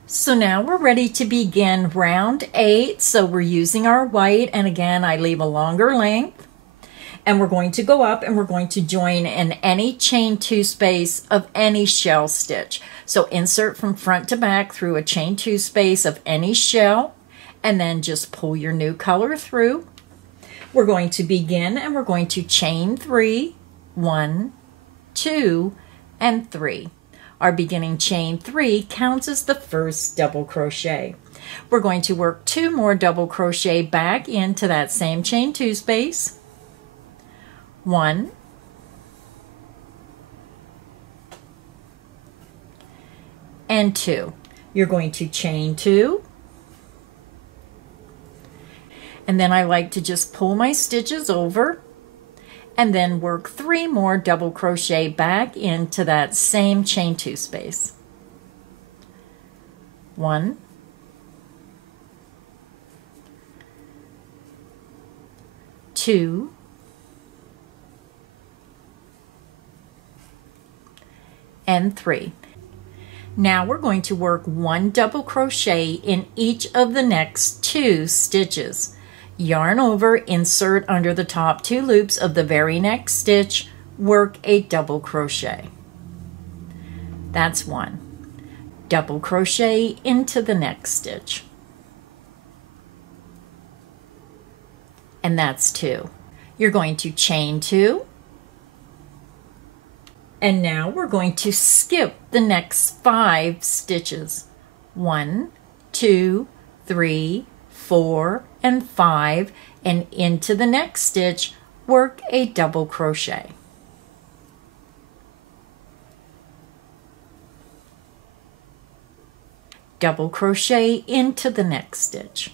So now we're ready to begin round 8. So we're using our white, and again I leave a longer length, and we're going to go up and we're going to join in any chain 2 space of any shell stitch. So insert from front to back through a chain 2 space of any shell, and then just pull your new color through. We're going to begin and we're going to chain 3, 1, 2, and 3. Our beginning chain 3 counts as the first double crochet. We're going to work 2 more double crochet back into that same chain 2 space. 1, and 2. You're going to chain 2, And then I like to just pull my stitches over and then work 3 more double crochet back into that same chain 2 space. 1, 2, and 3. Now we're going to work 1 double crochet in each of the next 2 stitches. Yarn over, insert under the top 2 loops of the very next stitch, work a double crochet. That's 1. Double crochet into the next stitch. And that's 2. You're going to chain 2. And now we're going to skip the next 5 stitches. 1, 2, 3, 4, and 5, and into the next stitch, work a double crochet. Double crochet into the next stitch.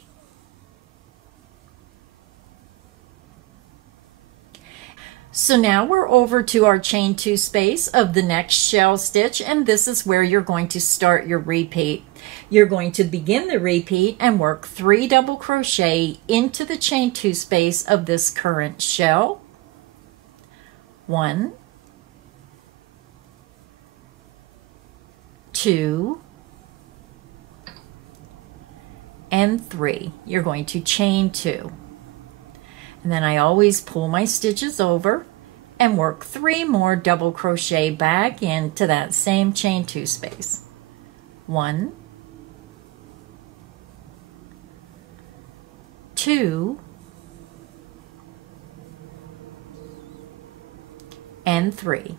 So now we're over to our chain 2 space of the next shell stitch, and this is where you're going to start your repeat. You're going to begin the repeat and work 3 double crochet into the chain 2 space of this current shell. 1, 2, and 3. You're going to chain 2. And then I always pull my stitches over and work 3 more double crochet back into that same chain 2 space. 1, 2, and 3.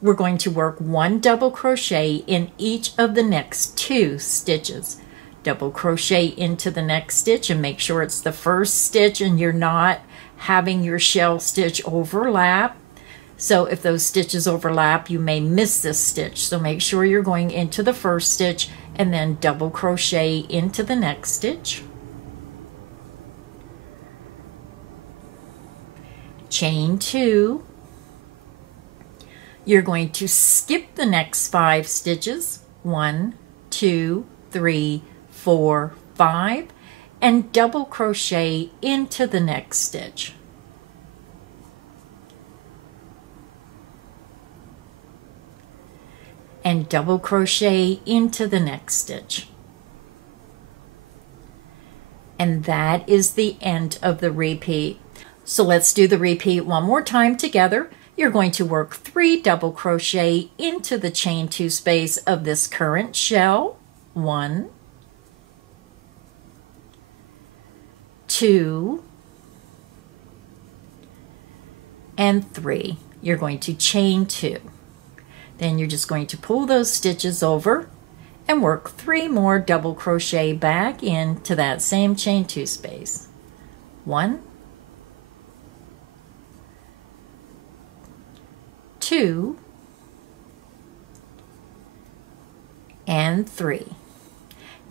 We're going to work 1 double crochet in each of the next 2 stitches. Double crochet into the next stitch and make sure it's the first stitch and you're not having your shell stitch overlap. So if those stitches overlap, you may miss this stitch. So make sure you're going into the first stitch and then double crochet into the next stitch. Chain 2. You're going to skip the next 5 stitches. 1, 2, 3, 4, 5, and double crochet into the next stitch. And double crochet into the next stitch. And that is the end of the repeat. So let's do the repeat one more time together. You're going to work 3 double crochet into the chain 2 space of this current shell. 1, 2, and 3. You're going to chain 2. Then you're just going to pull those stitches over and work 3 more double crochet back into that same chain 2 space. 1, 2, and 3.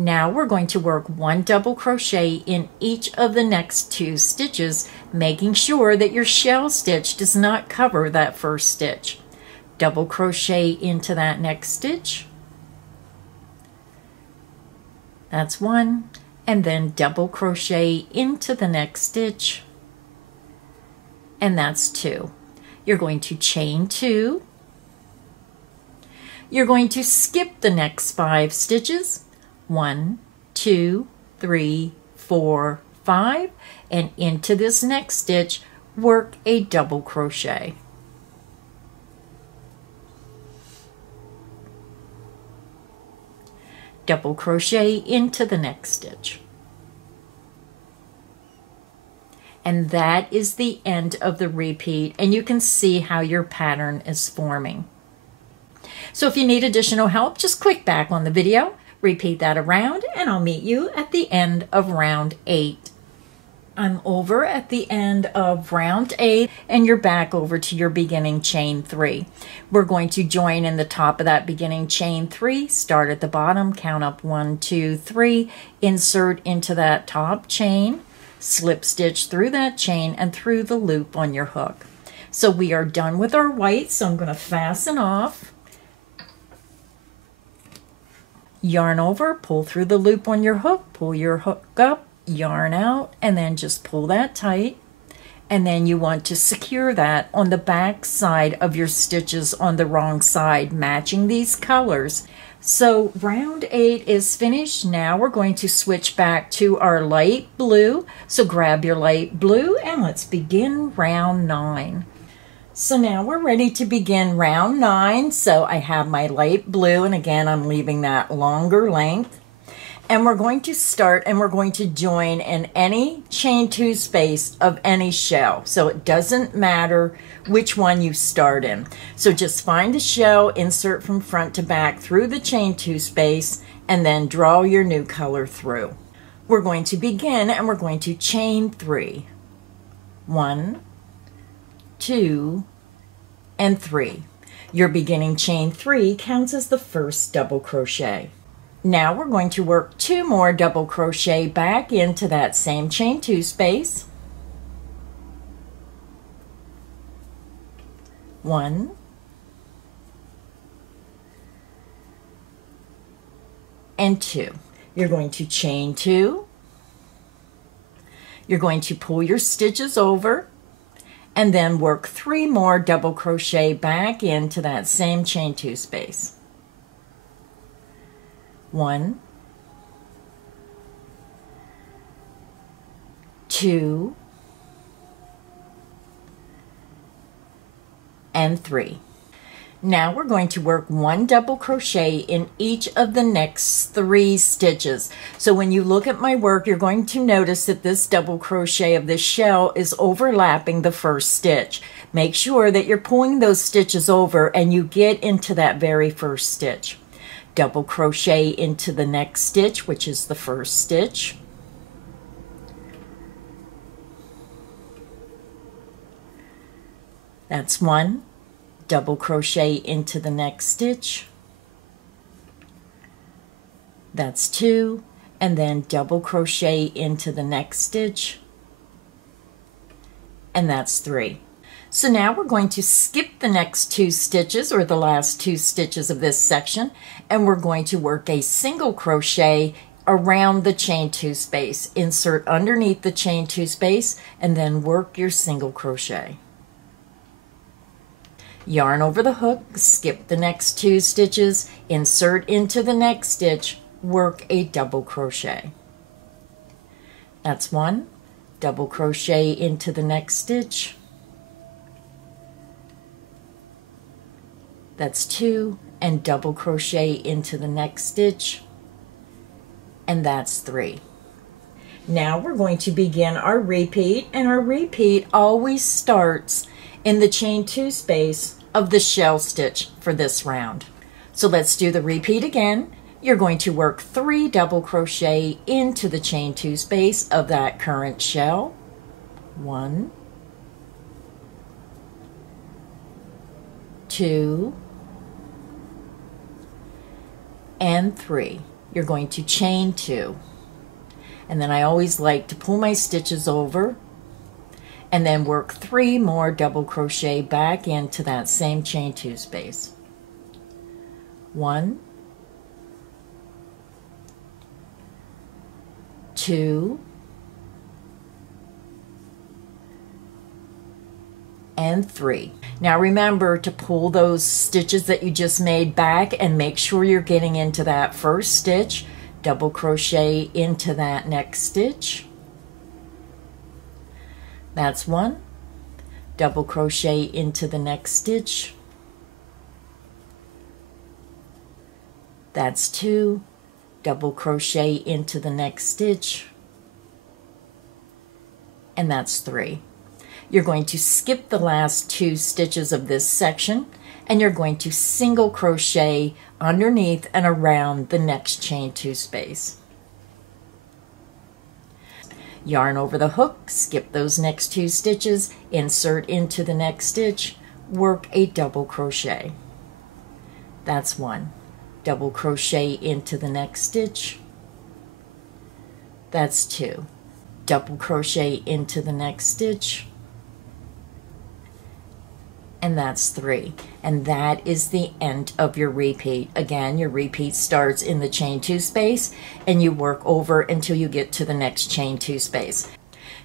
Now we're going to work 1 double crochet in each of the next 2 stitches, making sure that your shell stitch does not cover that first stitch. Double crochet into that next stitch. That's 1, and then double crochet into the next stitch, and that's 2. You're going to chain 2. You're going to skip the next 5 stitches. 1, 2, 3, 4, 5, and into this next stitch, work a double crochet. Double crochet into the next stitch. And that is the end of the repeat, and you can see how your pattern is forming. So if you need additional help, just click back on the video, repeat that around, and I'll meet you at the end of round 8. I'm over at the end of round 8, and you're back over to your beginning chain 3. We're going to join in the top of that beginning chain 3, start at the bottom, count up 1, 2, 3, insert into that top chain, slip stitch through that chain and through the loop on your hook. So we are done with our white, so I'm going to fasten off. Yarn over, pull through the loop on your hook, pull your hook up, yarn out, and then just pull that tight. And then you want to secure that on the back side of your stitches on the wrong side, matching these colors. So round 8 is finished. Now we're going to switch back to our light blue. So grab your light blue and let's begin round 9. So now we're ready to begin round 9. So I have my light blue, and again I'm leaving that longer length. And we're going to start and we're going to join in any chain 2 space of any shell. So it doesn't matter which one you start in. So just find a shell, insert from front to back through the chain 2 space, and then draw your new color through. We're going to begin and we're going to chain 3. 1, 2, and 3. Your beginning chain 3 counts as the first double crochet. Now we're going to work 2 more double crochet back into that same chain 2 space. 1, and 2. You're going to chain 2. You're going to pull your stitches over and then work 3 more double crochet back into that same chain 2 space. 1, 2, and 3. Now we're going to work 1 double crochet in each of the next 3 stitches. So when you look at my work, you're going to notice that this double crochet of this shell is overlapping the first stitch. Make sure that you're pulling those stitches over and you get into that very first stitch. Double crochet into the next stitch, which is the first stitch. That's 1. Double crochet into the next stitch. That's 2. And then double crochet into the next stitch. And that's 3. So now we're going to skip the next 2 stitches, or the last 2 stitches of this section, and we're going to work a single crochet around the chain 2 space. Insert underneath the chain 2 space and then work your single crochet. Yarn over the hook, skip the next 2 stitches, insert into the next stitch, work a double crochet. That's 1. Double crochet into the next stitch. That's 2, and double crochet into the next stitch, and that's 3. Now we're going to begin our repeat, and our repeat always starts in the chain 2 space of the shell stitch for this round. So let's do the repeat again. You're going to work 3 double crochet into the chain 2 space of that current shell. 1, 2, and 3. You're going to chain 2. And then I always like to pull my stitches over and then work 3 more double crochet back into that same chain 2 space. 1, 2, and 3. Now remember to pull those stitches that you just made back and make sure you're getting into that first stitch. Double crochet into that next stitch. That's 1. Double crochet into the next stitch. That's 2. Double crochet into the next stitch. And that's 3. You're going to skip the last 2 stitches of this section, and you're going to single crochet underneath and around the next chain 2 space. Yarn over the hook, skip those next 2 stitches, insert into the next stitch, work a double crochet. That's 1. Double crochet into the next stitch. That's 2. double crochet into the next stitch, and that's 3. And that is the end of your repeat. Again, your repeat starts in the chain 2 space and you work over until you get to the next chain 2 space.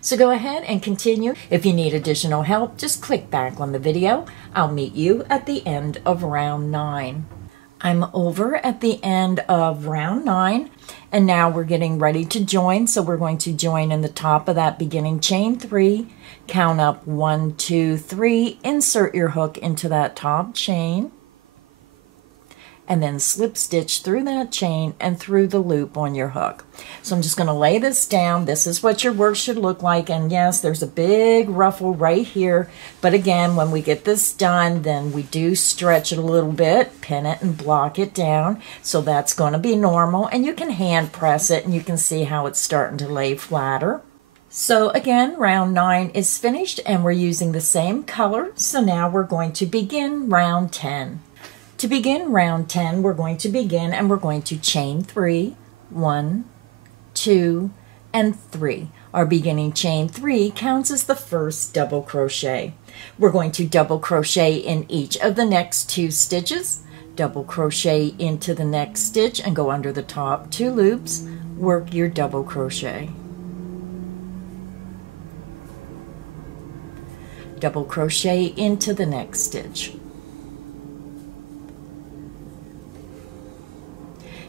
So go ahead and continue. If you need additional help, just click back on the video. I'll meet you at the end of round 9. I'm over at the end of round 9, and now we're getting ready to join. So we're going to join in the top of that beginning chain 3, count up 1, 2, 3, insert your hook into that top chain, and then slip stitch through that chain and through the loop on your hook. So I'm just going to lay this down. This is what your work should look like, and yes, there's a big ruffle right here, but again, when we get this done, then we do stretch it a little bit, pin it and block it down, so that's going to be normal, and you can hand press it and you can see how it's starting to lay flatter. So again, round 9 is finished and we're using the same color, so now we're going to begin round 10. To begin round 10, we're going to begin and we're going to chain 3, 1, 2, and 3. Our beginning chain 3 counts as the first double crochet. We're going to double crochet in each of the next 2 stitches, double crochet into the next stitch and go under the top 2 loops, work your double crochet. Double crochet into the next stitch.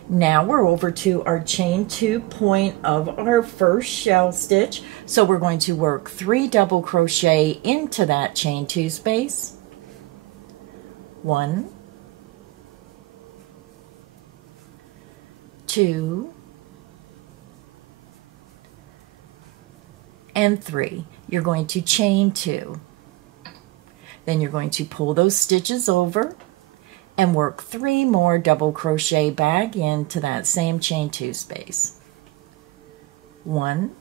Now we're over to our chain 2 point of our first shell stitch. So we're going to work 3 double crochet into that chain 2 space. 1, 2, and 3. You're going to chain 2. Then you're going to pull those stitches over and work 3 more double crochet back into that same chain 2 space. 1,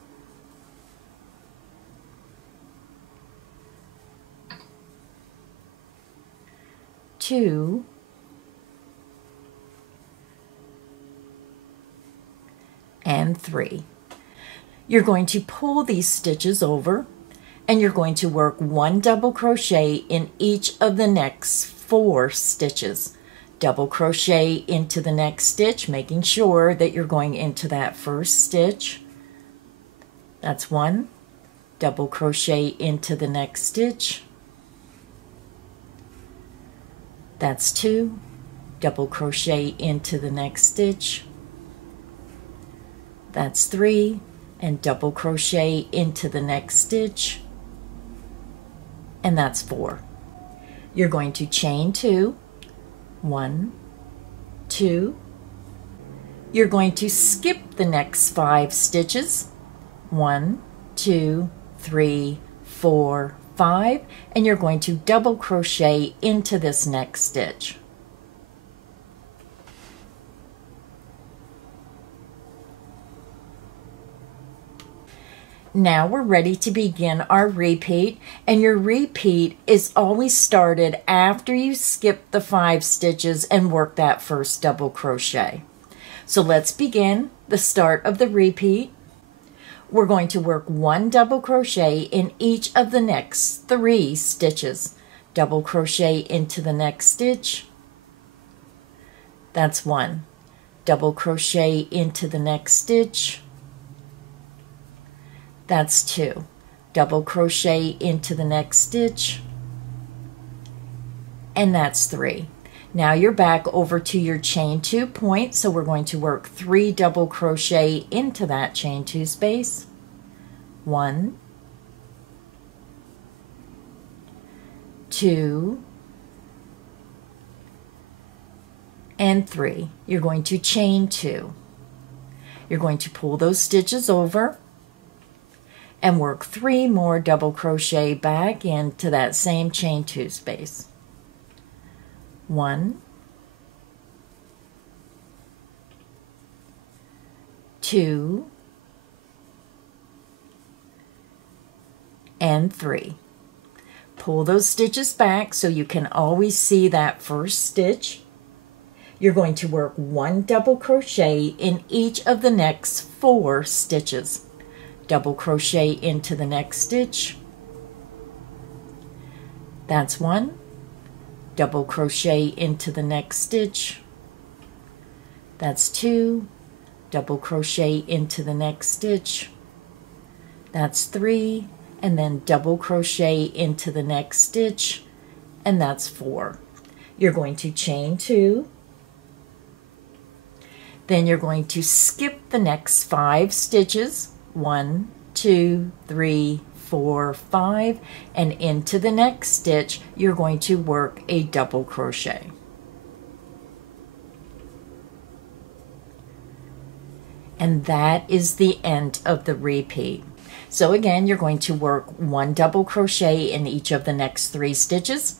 2, and 3. You're going to pull these stitches over and you're going to work 1 double crochet in each of the next 4 stitches. Double crochet into the next stitch, making sure that you're going into that first stitch. That's 1. Double crochet into the next stitch. That's 2. Double crochet into the next stitch. That's 3. And double crochet into the next stitch. And that's 4. You're going to chain 2, 1, 2. You're going to skip the next 5 stitches, 1, 2, 3, 4, 5, and you're going to double crochet into this next stitch. Now we're ready to begin our repeat, and your repeat is always started after you skip the 5 stitches and work that first double crochet. So let's begin the start of the repeat. We're going to work 1 double crochet in each of the next 3 stitches. Double crochet into the next stitch. That's 1. Double crochet into the next stitch. That's 2. Double crochet into the next stitch, and that's 3. Now you're back over to your chain 2 point, so we're going to work 3 double crochet into that chain 2 space. 1, 2, and 3. You're going to chain 2. You're going to pull those stitches over and work 3 more double crochet back into that same chain 2 space. 1, 2, and 3. Pull those stitches back so you can always see that first stitch. You're going to work 1 double crochet in each of the next 4 stitches. double crochet into the next stitch. That's 1, double crochet into the next stitch. That's 2, double crochet into the next stitch. That's 3, and then double crochet into the next stitch, and that's 4. You're going to chain 2. Then you're going to skip the next 5 stitches, 1, 2, 3, 4, 5, and into the next stitch you're going to work a double crochet. And that is the end of the repeat. So again, you're going to work 1 double crochet in each of the next 3 stitches,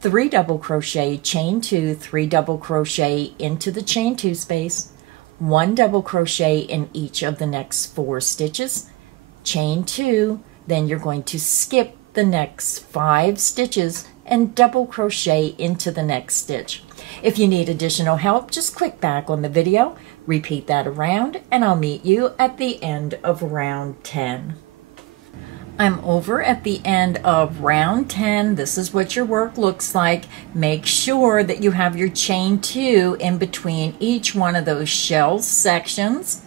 3 double crochet, chain 2, 3 double crochet into the chain 2 space, 1 double crochet in each of the next 4 stitches, chain 2, then you're going to skip the next 5 stitches and double crochet into the next stitch. If you need additional help, just click back on the video, repeat that around, and I'll meet you at the end of round 10. I'm over at the end of round 10. This is what your work looks like. Make sure that you have your chain 2 in between each one of those shell sections.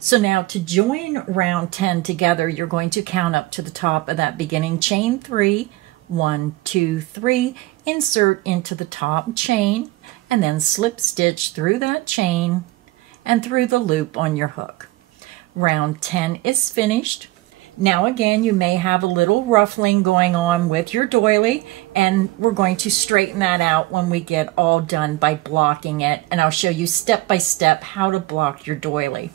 So now to join round 10 together, you're going to count up to the top of that beginning chain 3, 1, 2, 3, insert into the top chain, and then slip stitch through that chain and through the loop on your hook. Round 10 is finished. Now again, you may have a little ruffling going on with your doily, and we're going to straighten that out when we get all done by blocking it, and I'll show you step by step how to block your doily.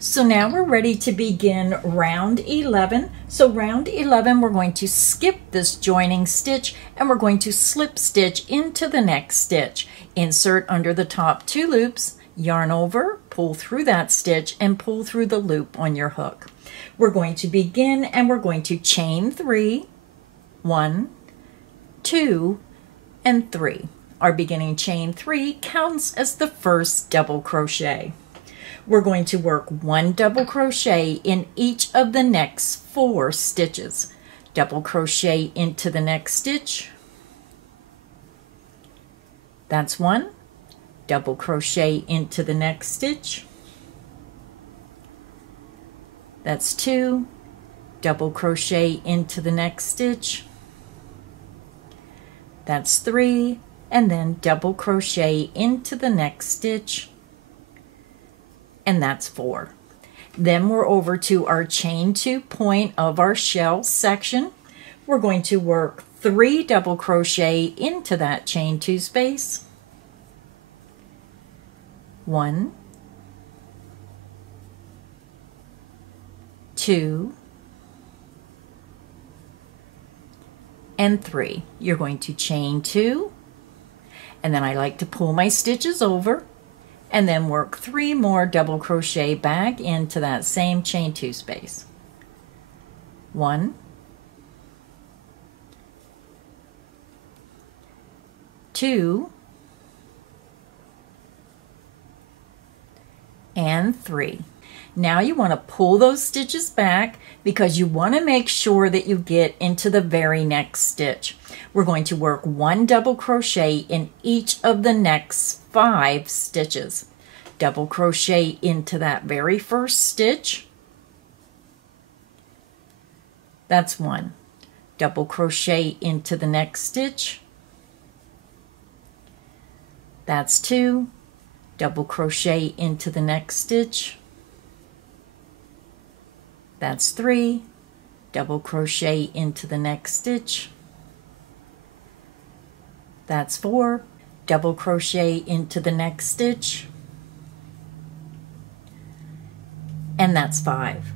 So now we're ready to begin round 11. So round 11, we're going to skip this joining stitch and we're going to slip stitch into the next stitch. Insert under the top 2 loops, yarn over, pull through that stitch, and pull through the loop on your hook. We're going to begin and we're going to chain 3, 1, 2, and 3. Our beginning chain 3 counts as the first double crochet. We're going to work 1 double crochet in each of the next 4 stitches. Double crochet into the next stitch. That's 1. Double crochet into the next stitch. That's 2. Double crochet into the next stitch. That's 3. And then double crochet into the next stitch. And that's 4. Then we're over to our chain 2 point of our shell section. We're going to work 3 double crochet into that chain 2 space. 1, 2, and 3. You're going to chain 2, and then I like to pull my stitches over and then work 3 more double crochet back into that same chain 2 space. 1, 2, and 3. Now you want to pull those stitches back because you want to make sure that you get into the very next stitch. We're going to work 1 double crochet in each of the next 5 stitches. Double crochet into that very first stitch. That's 1. Double crochet into the next stitch. That's 2. Double crochet into the next stitch. That's 3. Double crochet into the next stitch. That's 4. Double crochet into the next stitch. And that's 5.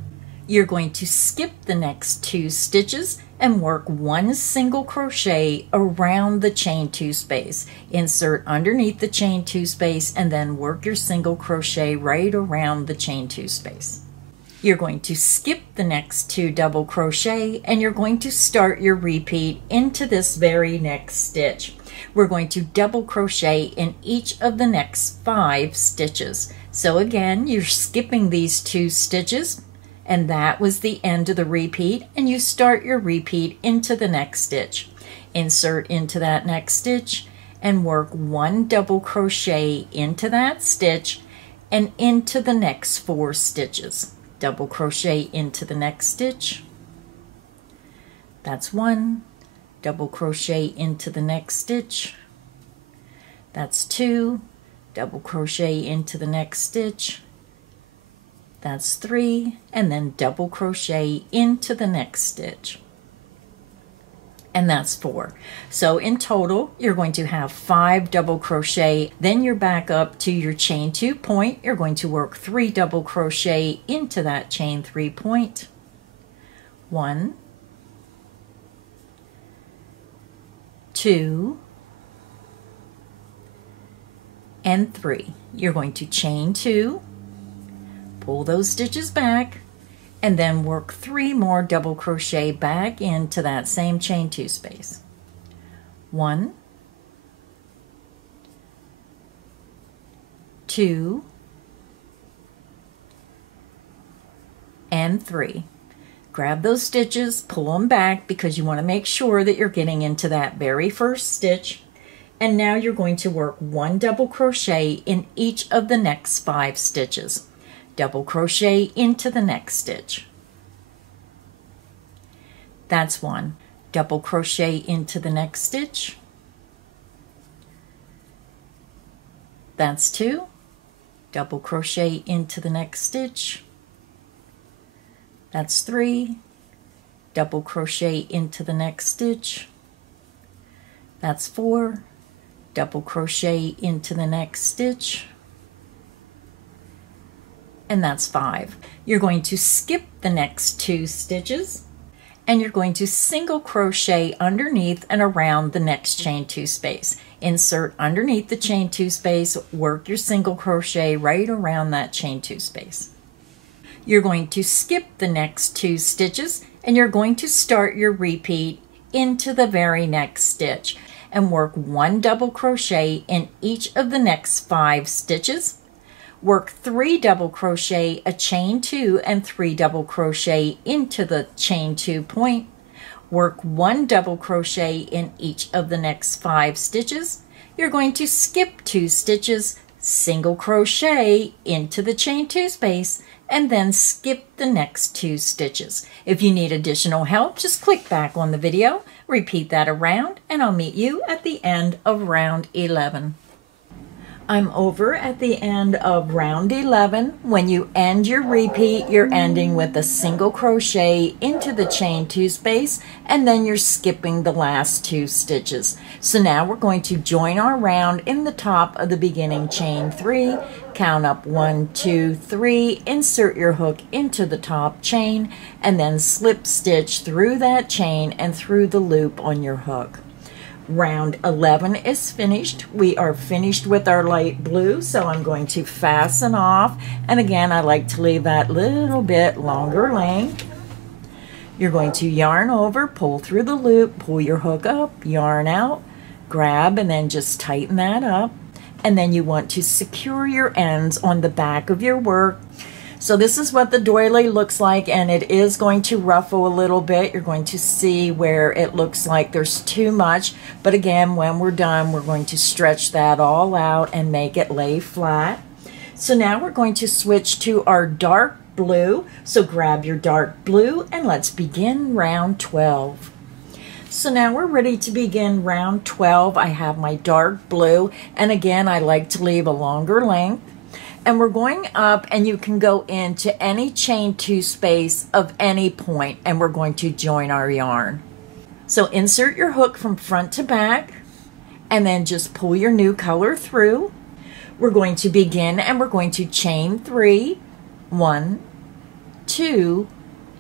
You're going to skip the next 2 stitches and work 1 single crochet around the chain 2 space. Insert underneath the chain 2 space and then work your single crochet right around the chain 2 space. You're going to skip the next 2 double crochet and you're going to start your repeat into this very next stitch. We're going to double crochet in each of the next 5 stitches. So again, you're skipping these 2 stitches And that was the end of the repeat, and you start your repeat into the next stitch. Insert into that next stitch and work 1 double crochet into that stitch and into the next 4 stitches. Double crochet into the next stitch. That's 1. Double crochet into the next stitch. That's 2. Double crochet into the next stitch. That's 3, and then double crochet into the next stitch. And that's 4. So in total, you're going to have 5 double crochet, then you're back up to your chain 2 point. You're going to work 3 double crochet into that chain 3 point. 1, 2, and 3. You're going to chain 2, pull those stitches back, and then work 3 more double crochet back into that same chain 2 space. 1, 2, and 3. Grab those stitches, pull them back because you want to make sure that you're getting into that very first stitch. And now you're going to work 1 double crochet in each of the next 5 stitches. Double crochet into the next stitch. That's 1. Double crochet into the next stitch. That's 2. Double crochet into the next stitch. That's 3. Double crochet into the next stitch. That's 4. Double crochet into the next stitch. And that's 5. You're going to skip the next 2 stitches and you're going to single crochet underneath and around the next chain 2 space. Insert underneath the chain 2 space, work your single crochet right around that chain 2 space. You're going to skip the next 2 stitches and you're going to start your repeat into the very next stitch and work 1 double crochet in each of the next 5 stitches. Work 3 double crochet, a chain 2, and 3 double crochet into the chain 2 point. Work 1 double crochet in each of the next 5 stitches. You're going to skip 2 stitches, single crochet into the chain 2 space, and then skip the next 2 stitches. If you need additional help, just click back on the video, repeat that around, and I'll meet you at the end of round 11. I'm over at the end of round 11. When you end your repeat, you're ending with a single crochet into the chain 2 space, and then you're skipping the last 2 stitches. So now we're going to join our round in the top of the beginning chain 3, count up 1, 2, 3, insert your hook into the top chain, and then slip stitch through that chain and through the loop on your hook. Round 11 is finished. We are finished with our light blue, so I'm going to fasten off. And again, I like to leave that little bit longer length. You're going to yarn over, pull through the loop, pull your hook up, yarn out, grab, and then just tighten that up. And then you want to secure your ends on the back of your work. So this is what the doily looks like, and it is going to ruffle a little bit. You're going to see where it looks like there's too much. But again, when we're done, we're going to stretch that all out and make it lay flat. So now we're going to switch to our dark blue. So grab your dark blue and let's begin round 12. So now we're ready to begin round 12. I have my dark blue, and again, I like to leave a longer length. And we're going up, and you can go into any chain 2 space of any point, and we're going to join our yarn. So insert your hook from front to back, and then just pull your new color through. We're going to begin, and we're going to chain 3, 1, 2,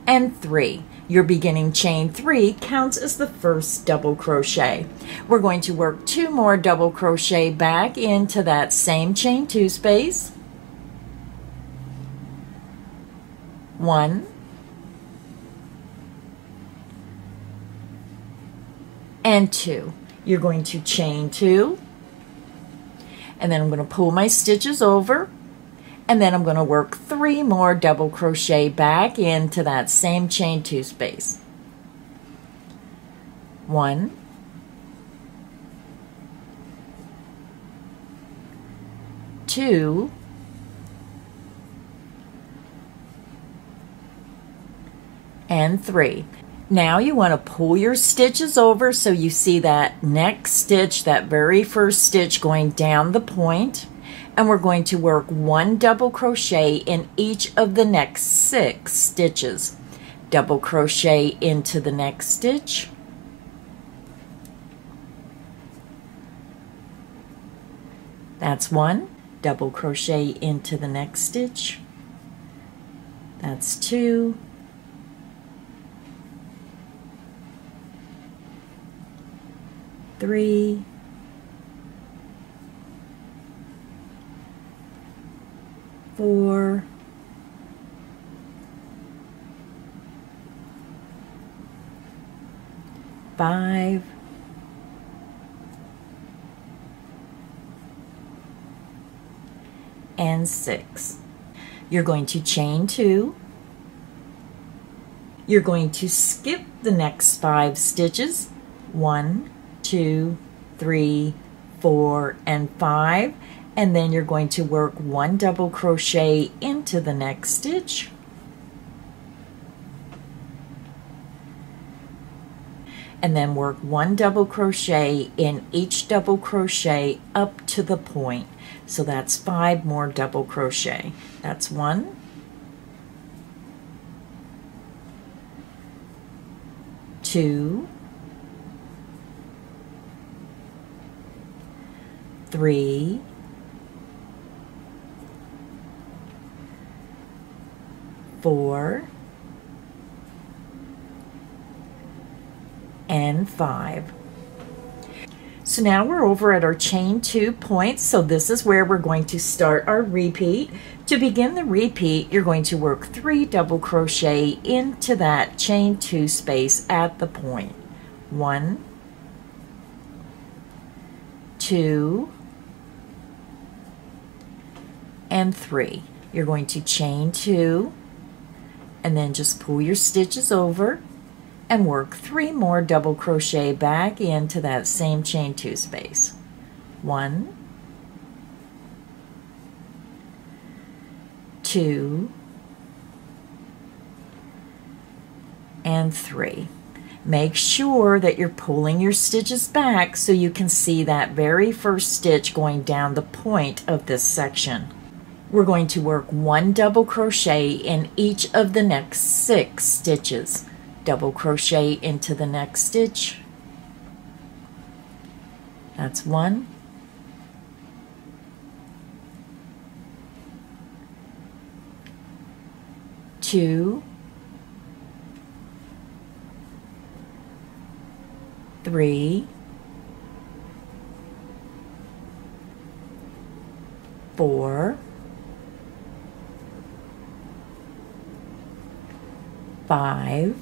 and 3. Your beginning chain 3 counts as the first double crochet. We're going to work 2 more double crochet back into that same chain 2 space. 1, and 2. You're going to chain 2, and then I'm going to pull my stitches over, and then I'm going to work 3 more double crochet back into that same chain 2 space. 1, 2, and 3. Now you want to pull your stitches over so you see that next stitch, that very first stitch going down the point, and we're going to work 1 double crochet in each of the next 6 stitches. Double crochet into the next stitch, that's 1. Double crochet into the next stitch, that's 2. 3, 4, 5, 6. You're going to chain 2. You're going to skip the next 5 stitches. 1, 2, 3, 4, and 5, and then you're going to work 1 double crochet into the next stitch, and then work 1 double crochet in each double crochet up to the point. So that's 5 more double crochet. That's 1, 2, 3, 4, and 5. So now we're over at our chain 2 points, so this is where we're going to start our repeat. To begin the repeat, you're going to work 3 double crochet into that chain 2 space at the point. 1, 2, and 3. You're going to chain 2 and then just pull your stitches over and work 3 more double crochet back into that same chain 2 space. 1, 2, and 3. Make sure that you're pulling your stitches back so you can see that very first stitch going down the point of this section. We're going to work 1 double crochet in each of the next 6 stitches. Double crochet into the next stitch. That's 1. 2, 3, 4, 5,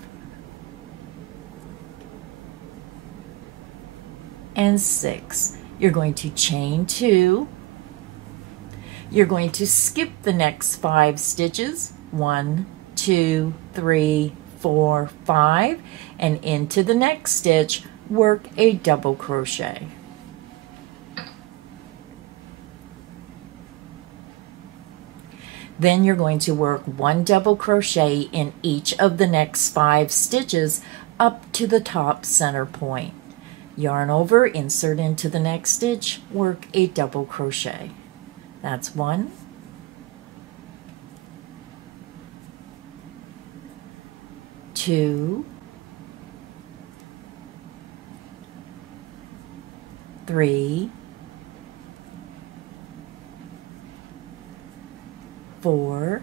and 6. You're going to chain 2. You're going to skip the next 5 stitches. 1, 2, 3, 4, 5, and into the next stitch, work a double crochet. Then you're going to work 1 double crochet in each of the next 5 stitches up to the top center point. Yarn over, insert into the next stitch, work a double crochet. That's 1, 2, 3, 4,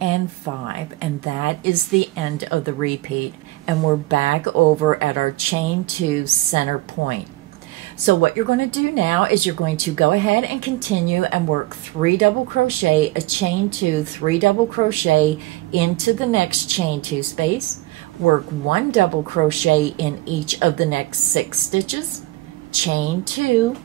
and 5, and that is the end of the repeat, and we're back over at our chain 2 center point. So what you're going to do now is you're going to go ahead and continue and work 3 double crochet, a chain 2, 3 double crochet into the next chain 2 space, work 1 double crochet in each of the next 6 stitches, chain 2,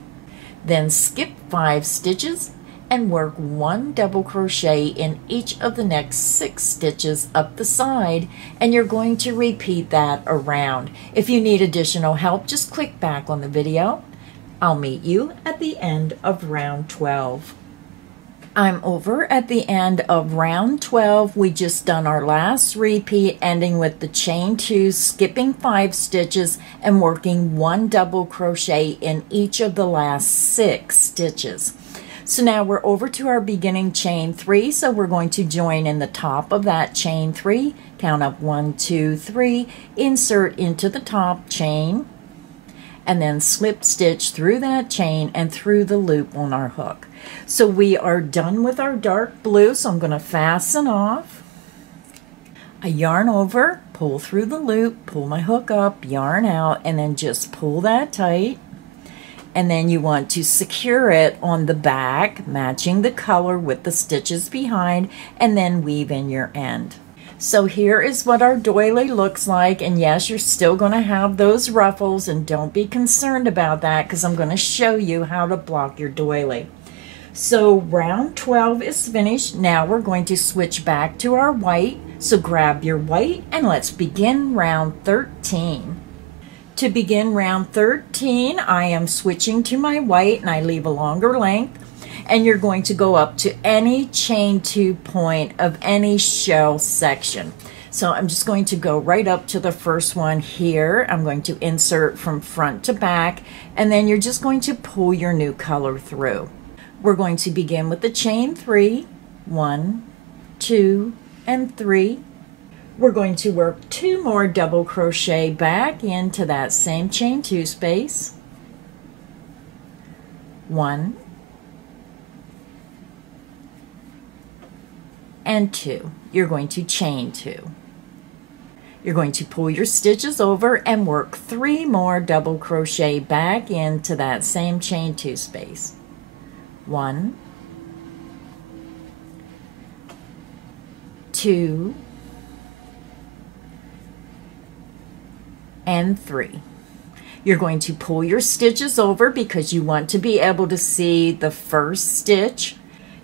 Then skip 5 stitches and work 1 double crochet in each of the next 6 stitches up the side, and you're going to repeat that around. If you need additional help, just click back on the video. I'll meet you at the end of round 12. I'm over at the end of round 12. We just done our last repeat, ending with the chain 2, skipping 5 stitches and working 1 double crochet in each of the last 6 stitches. So now we're over to our beginning chain 3, so we're going to join in the top of that chain 3, count up 1, 2, 3, insert into the top chain, and then slip stitch through that chain and through the loop on our hook. So we are done with our dark blue, so I'm going to fasten off. I yarn over, pull through the loop, pull my hook up, yarn out, and then just pull that tight. And then you want to secure it on the back, matching the color with the stitches behind, and then weave in your end. So here is what our doily looks like, and yes, you're still going to have those ruffles, and don't be concerned about that because I'm going to show you how to block your doily. So round 12 is finished. Now we're going to switch back to our white. So grab your white and let's begin round 13. To begin round 13, I am switching to my white and I leave a longer length, and you're going to go up to any chain 2 point of any shell section. So I'm just going to go right up to the first one here. I'm going to insert from front to back, and then you're just going to pull your new color through. We're going to begin with the chain 3, 1, 2, and 3. We're going to work 2 more double crochet back into that same chain 2 space. 1 and 2. You're going to chain 2. You're going to pull your stitches over and work 3 more double crochet back into that same chain 2 space. 1, 2, and 3. You're going to pull your stitches over because you want to be able to see the first stitch.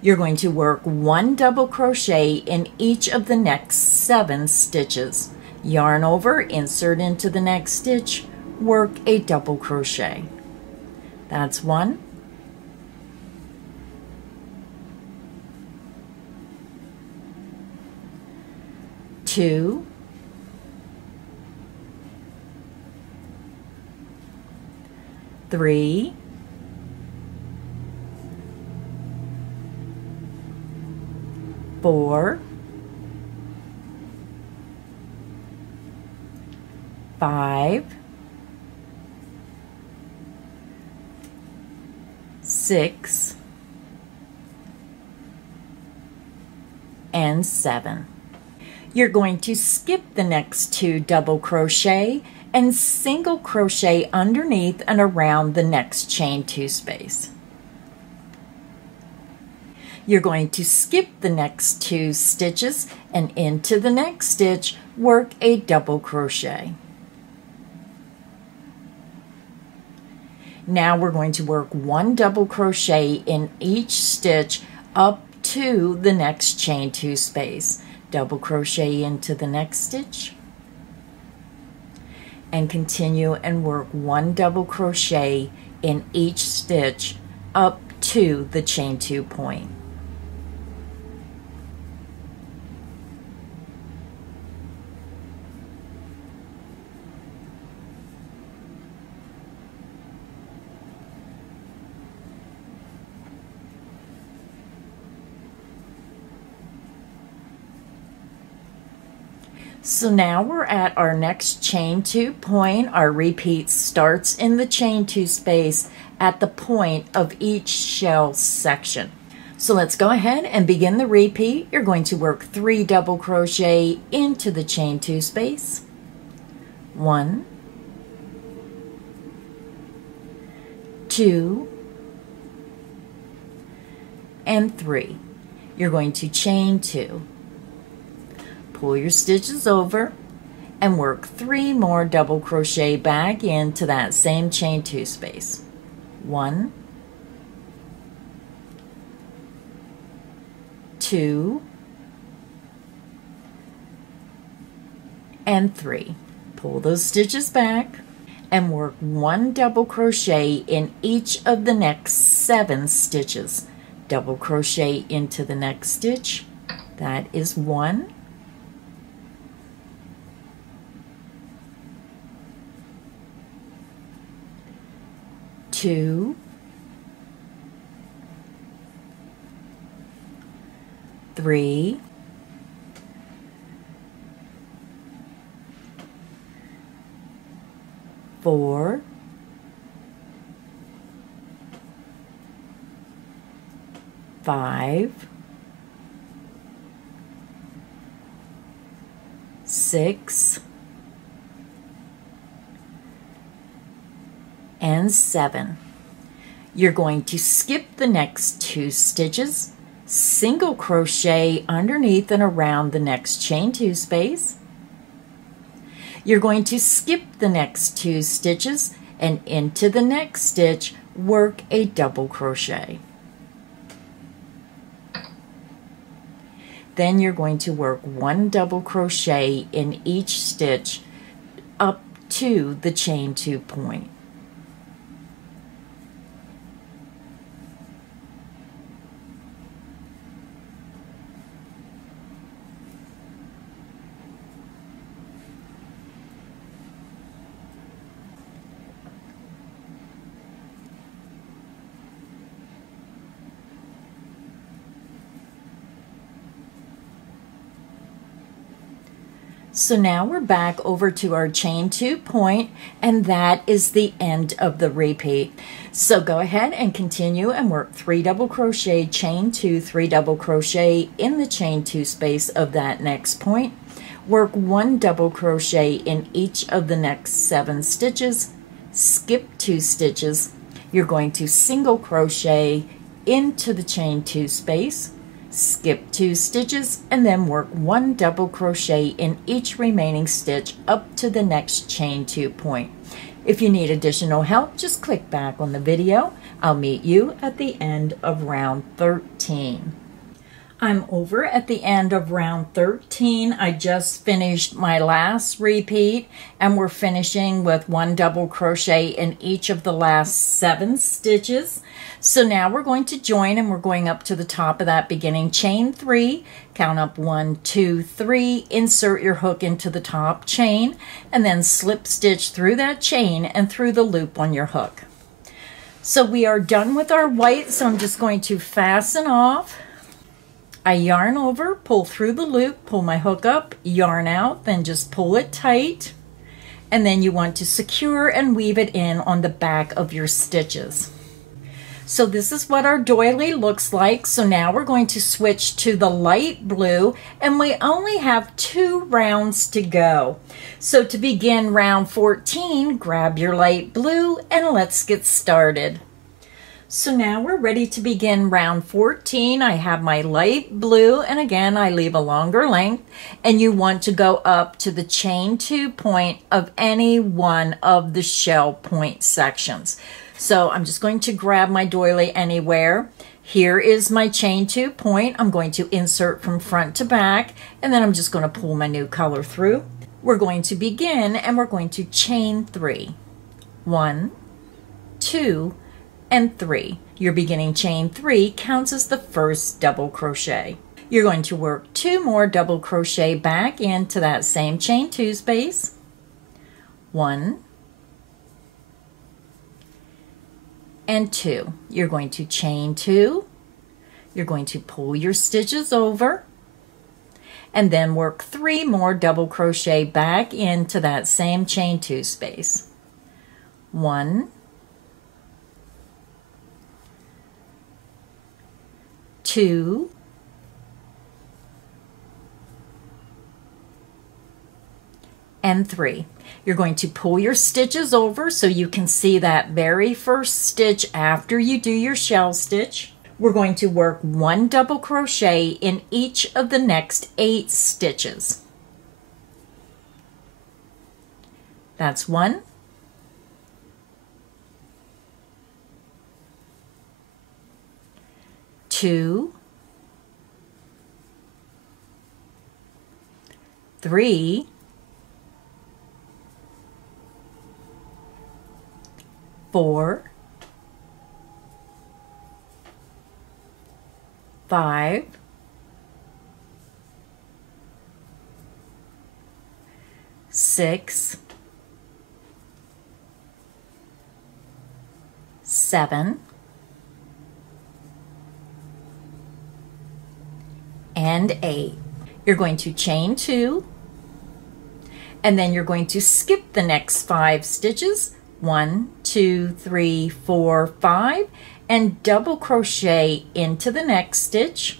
You're going to work 1 double crochet in each of the next 7 stitches. Yarn over, insert into the next stitch, work a double crochet. That's 1. 2, 3, 4, 5, 6, and 7. You're going to skip the next 2 double crochet and single crochet underneath and around the next chain 2 space. You're going to skip the next 2 stitches and into the next stitch work a double crochet. Now we're going to work 1 double crochet in each stitch up to the next chain 2 space. Double crochet into the next stitch and continue and work 1 double crochet in each stitch up to the chain 2 point. So now we're at our next chain 2 point. Our repeat starts in the chain 2 space at the point of each shell section. So let's go ahead and begin the repeat. You're going to work 3 double crochet into the chain 2 space. 1, 2, and 3. You're going to chain 2. Pull your stitches over and work 3 more double crochet back into that same chain 2 space. 1, 2, and 3. Pull those stitches back and work 1 double crochet in each of the next 7 stitches. Double crochet into the next stitch. That is 1. 2, 3, 4, 5, 6, and 7. You're going to skip the next 2 stitches, single crochet underneath and around the next chain 2 space. You're going to skip the next 2 stitches and into the next stitch work a double crochet. Then you're going to work 1 double crochet in each stitch up to the chain 2 point. So now we're back over to our chain 2 point, and that is the end of the repeat. So go ahead and continue and work 3 double crochet, chain 2, 3 double crochet in the chain 2 space of that next point. Work 1 double crochet in each of the next 7 stitches, skip 2 stitches. You're going to single crochet into the chain 2 space, skip 2 stitches, and then work 1 double crochet in each remaining stitch up to the next chain 2 point. If you need additional help, just click back on the video. I'll meet you at the end of round 13. I'm over at the end of round 13. I just finished my last repeat, and we're finishing with 1 double crochet in each of the last 7 stitches. So now we're going to join, and we're going up to the top of that beginning chain 3, count up 1, 2, 3, insert your hook into the top chain, and then slip stitch through that chain and through the loop on your hook. So we are done with our white, so I'm just going to fasten off. I yarn over, pull through the loop, pull my hook up, yarn out, then just pull it tight. And then you want to secure and weave it in on the back of your stitches. So this is what our doily looks like. So now we're going to switch to the light blue, and we only have 2 rounds to go. So to begin round 14, grab your light blue and let's get started. So now we're ready to begin round 14. I have my light blue, and again I leave a longer length, and you want to go up to the chain 2 point of any one of the shell point sections. So I'm just going to grab my doily anywhere. Here is my chain 2 point. I'm going to insert from front to back, and then I'm just going to pull my new color through. We're going to begin, and we're going to chain 3. 1, 2, and 3. Your beginning chain 3 counts as the first double crochet. You're going to work 2 more double crochet back into that same chain 2 space. 1 and 2. You're going to chain 2. You're going to pull your stitches over and then work 3 more double crochet back into that same chain 2 space. 1, 2, and 3. You're going to pull your stitches over so you can see that very first stitch after you do your shell stitch. We're going to work 1 double crochet in each of the next 8 stitches. That's 1, 2, 3, 4, 5, 6, 7, and 8. You're going to chain 2, and then you're going to skip the next 5 stitches, 1, 2, 3, 4, 5, and double crochet into the next stitch,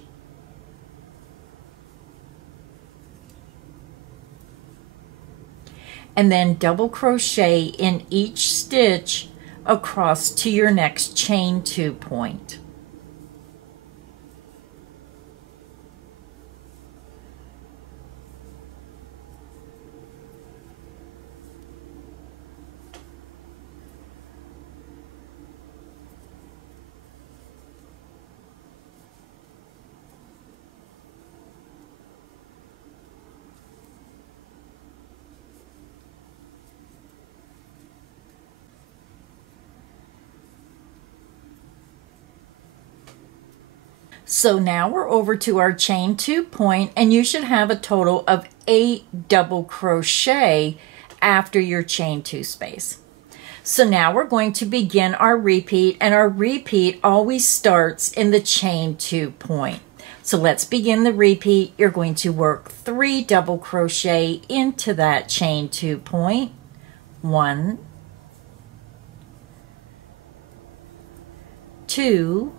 and then double crochet in each stitch across to your next chain 2 point. So now we're over to our chain 2 point, and you should have a total of 8 double crochet after your chain 2 space. So now we're going to begin our repeat, and our repeat always starts in the chain 2 point. So let's begin the repeat. You're going to work 3 double crochet into that chain 2 point. 1, 2,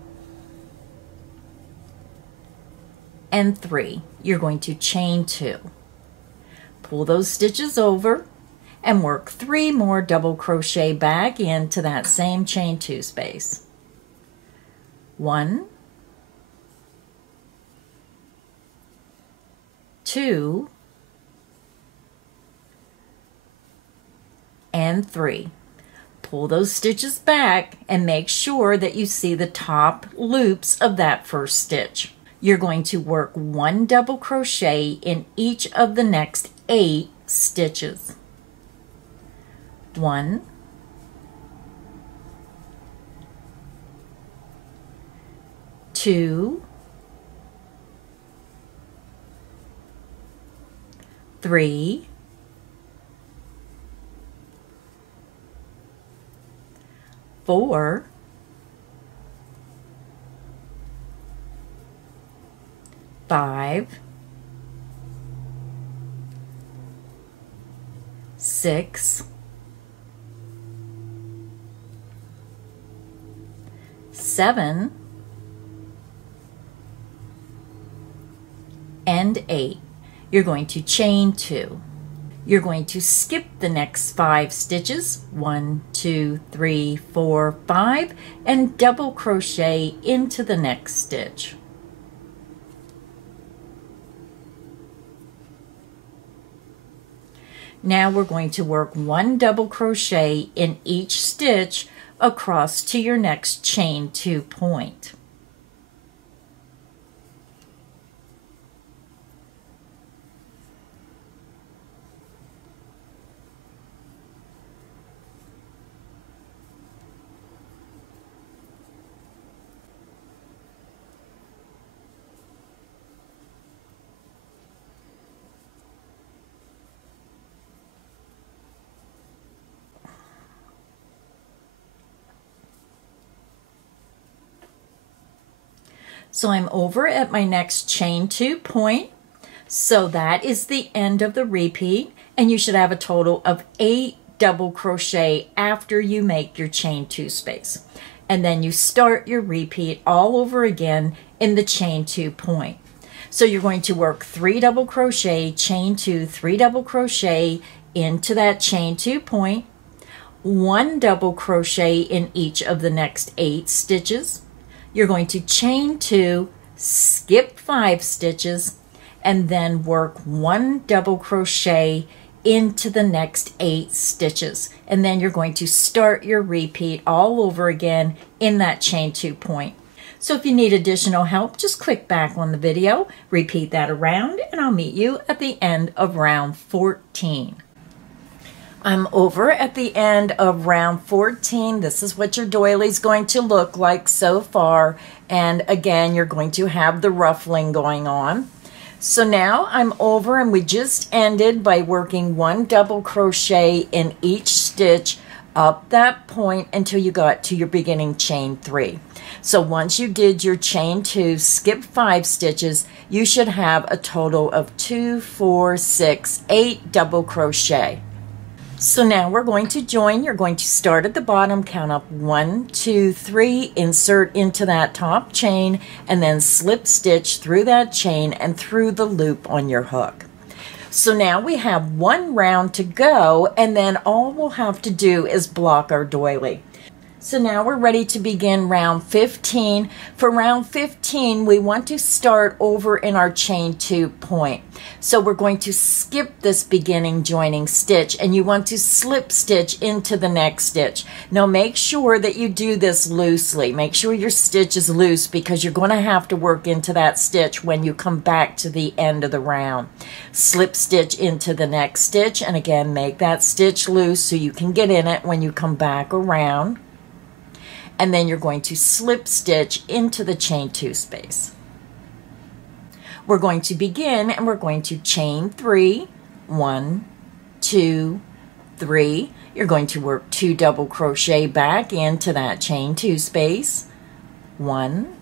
and 3. You're going to chain 2. Pull those stitches over and work 3 more double crochet back into that same chain 2 space. 1, 2, and 3. Pull those stitches back and make sure that you see the top loops of that first stitch. You're going to work 1 double crochet in each of the next 8 stitches. 1, 2, 3, 4, 5, 6, 7, and 8. You're going to chain 2. You're going to skip the next 5 stitches, 1, 2, 3, 4, 5, and double crochet into the next stitch. Now we're going to work 1 double crochet in each stitch across to your next chain 2 point. So I'm over at my next chain 2 point. So that is the end of the repeat, and you should have a total of 8 double crochet after you make your chain 2 space. And then you start your repeat all over again in the chain 2 point. So you're going to work 3 double crochet, chain 2, 3 double crochet into that chain 2 point, 1 double crochet in each of the next 8 stitches. You're going to chain 2, skip 5 stitches, and then work 1 double crochet into the next 8 stitches. And then you're going to start your repeat all over again in that chain 2 point. So if you need additional help, just click back on the video, repeat that around, and I'll meet you at the end of round 14. I'm over at the end of round 14. This is what your doily's going to look like so far. And again, you're going to have the ruffling going on. So now I'm over, and we just ended by working 1 double crochet in each stitch up that point until you got to your beginning chain 3. So once you did your chain 2, skip 5 stitches, you should have a total of 2, 4, 6, 8 double crochet. So now we're going to join. You're going to start at the bottom, count up 1, 2, 3, insert into that top chain, and then slip stitch through that chain and through the loop on your hook. So now we have 1 round to go, and then all we'll have to do is block our doily. So now we're ready to begin round 15. For round 15, we want to start over in our chain 2 point. So we're going to skip this beginning joining stitch, and you want to slip stitch into the next stitch. Now make sure that you do this loosely. Make sure your stitch is loose, because you're going to have to work into that stitch when you come back to the end of the round. Slip stitch into the next stitch, and again, make that stitch loose so you can get in it when you come back around. And then you're going to slip stitch into the chain 2 space. We're going to begin, and we're going to chain 3, 1, 2, 3. You're going to work 2 double crochet back into that chain 2 space. 1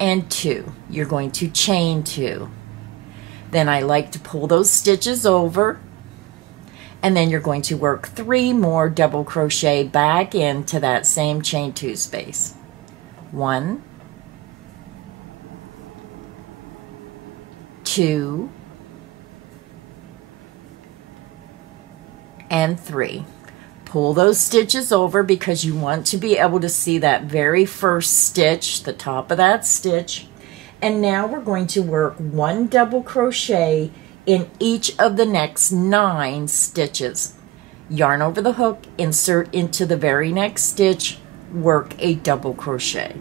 and 2. You're going to chain 2. Then I like to pull those stitches over, and then you're going to work 3 more double crochet back into that same chain 2 space. 1, 2, and 3. Pull those stitches over, because you want to be able to see that very first stitch, the top of that stitch. And now we're going to work 1 double crochet in each of the next 9 stitches. Yarn over the hook, insert into the very next stitch, work a double crochet.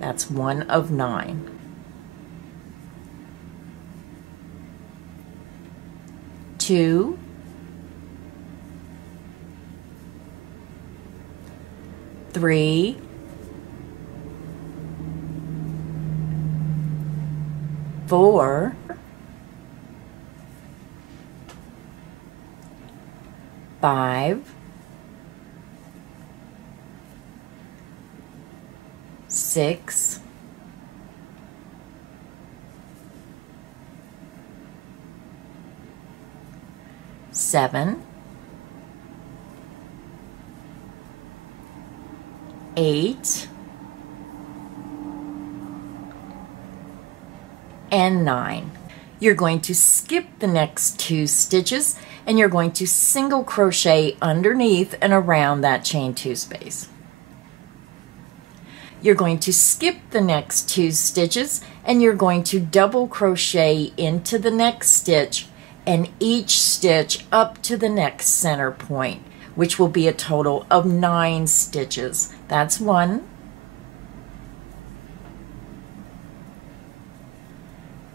That's 1 of 9. Two, 3, 4, 5, 6, 7, 8, and 9. You're going to skip the next 2 stitches, and you're going to single crochet underneath and around that chain 2 space. You're going to skip the next 2 stitches, and you're going to double crochet into the next stitch, and each stitch up to the next center point, which will be a total of 9 stitches. That's 1,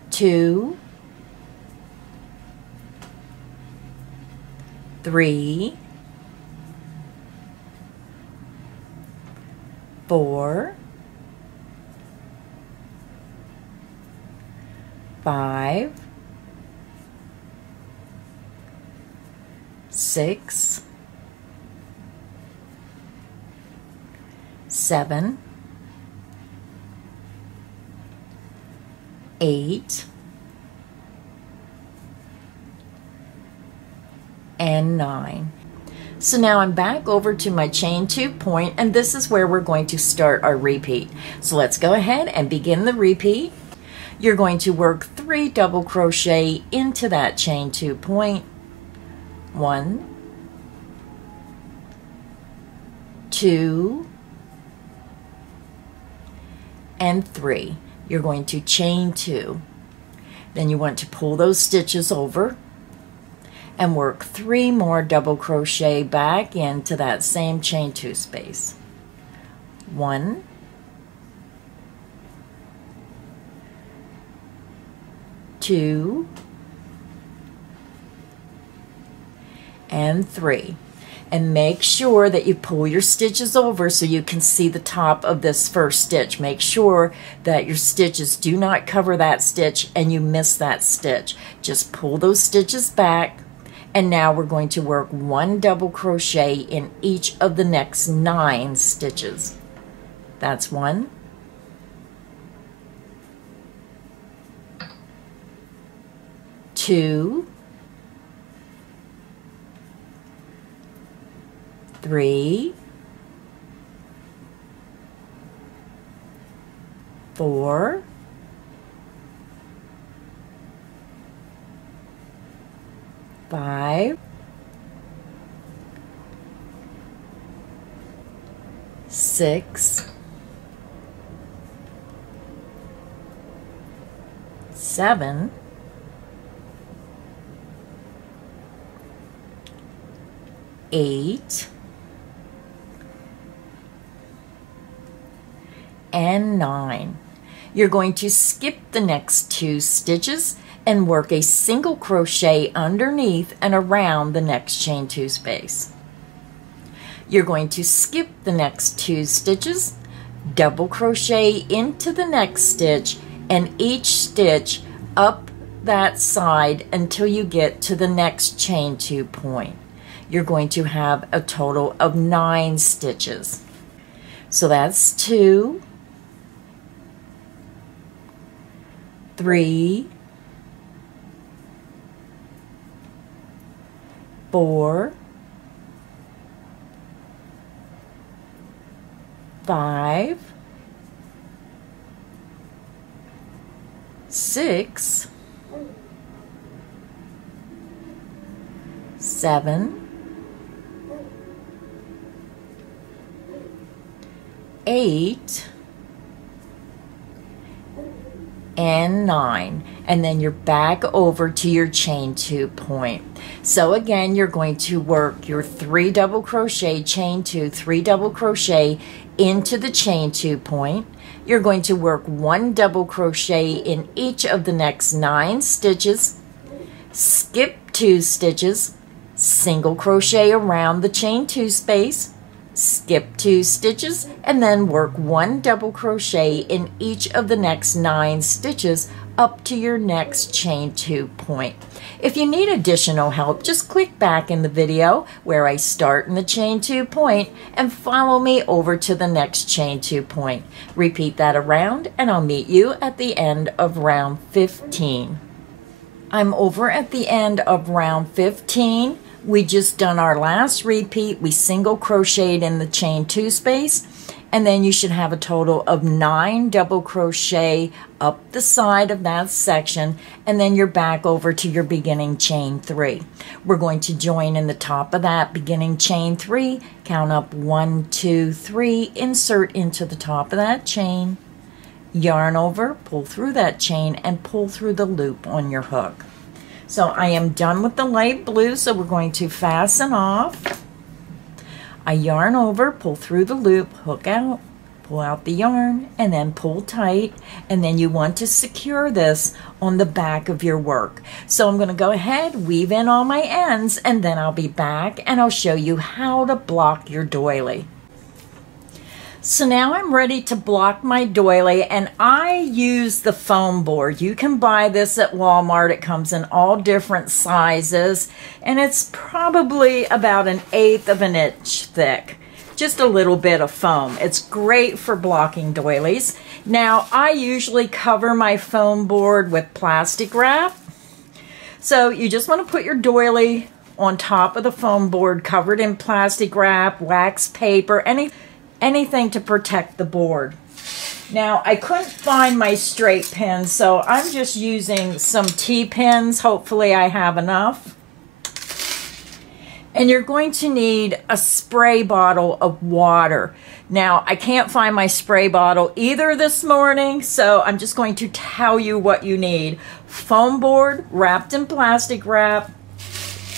2, 3, 4, 5, 6, 7, 8, and 9. So now I'm back over to my chain 2 point, and this is where we're going to start our repeat. So let's go ahead and begin the repeat. You're going to work 3 double crochet into that chain 2 point. 1, 2, and 3. You're going to chain 2. Then you want to pull those stitches over, and work 3 more double crochet back into that same chain 2 space. 1, 2, and 3. And make sure that you pull your stitches over so you can see the top of this first stitch. Make sure that your stitches do not cover that stitch and you miss that stitch. Just pull those stitches back, and now we're going to work 1 double crochet in each of the next 9 stitches. That's 1, 2, 3, 4, 5, 6, 7, 8, and 9. You're going to skip the next 2 stitches and work a single crochet underneath and around the next chain 2 space. You're going to skip the next 2 stitches, double crochet into the next stitch, and each stitch up that side until you get to the next chain 2 point. You're going to have a total of 9 stitches. So that's 2, 3, 4, 5, 6, 7, 8, and 9, and then you're back over to your chain 2 point. So again, you're going to work your 3 double crochet, chain 2, 3 double crochet into the chain 2 point. You're going to work 1 double crochet in each of the next 9 stitches, skip 2 stitches, single crochet around the chain 2 space, skip 2 stitches, and then work 1 double crochet in each of the next 9 stitches up to your next chain 2 point. If you need additional help, just click back in the video where I start in the chain 2 point and follow me over to the next chain 2 point. Repeat that around, and I'll meet you at the end of round 15. I'm over at the end of round 15. We just done our last repeat. We single crocheted in the chain 2 space, and then you should have a total of 9 double crochet up the side of that section, and then you're back over to your beginning chain 3. We're going to join in the top of that beginning chain 3, count up 1, 2, 3, insert into the top of that chain, yarn over, pull through that chain, and pull through the loop on your hook. So I am done with the light blue, so we're going to fasten off. I yarn over, pull through the loop, hook out, pull out the yarn, and then pull tight, and then you want to secure this on the back of your work. So I'm going to go ahead, weave in all my ends, and then I'll be back and I'll show you how to block your doily. So now I'm ready to block my doily, and I use the foam board. You can buy this at Walmart. It comes in all different sizes, and it's probably about 1/8 of an inch thick. Just a little bit of foam. It's great for blocking doilies. Now, I usually cover my foam board with plastic wrap. So you just want to put your doily on top of the foam board, covered in plastic wrap, wax paper, anything to protect the board. Now, I couldn't find my straight pins, so I'm just using some T-pins. Hopefully I have enough. And you're going to need a spray bottle of water. Now, I can't find my spray bottle either this morning, so I'm just going to tell you what you need. Foam board wrapped in plastic wrap,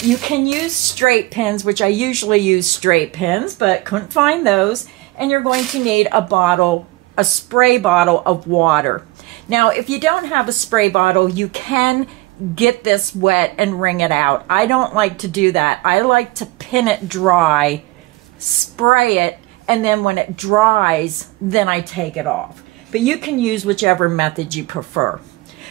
You can use straight pins, which I usually use straight pins, but couldn't find those. And you're going to need a bottle, a spray bottle of water. Now, if you don't have a spray bottle, you can get this wet and wring it out. I don't like to do that. I like to pin it dry, spray it, and then when it dries, then I take it off. But you can use whichever method you prefer.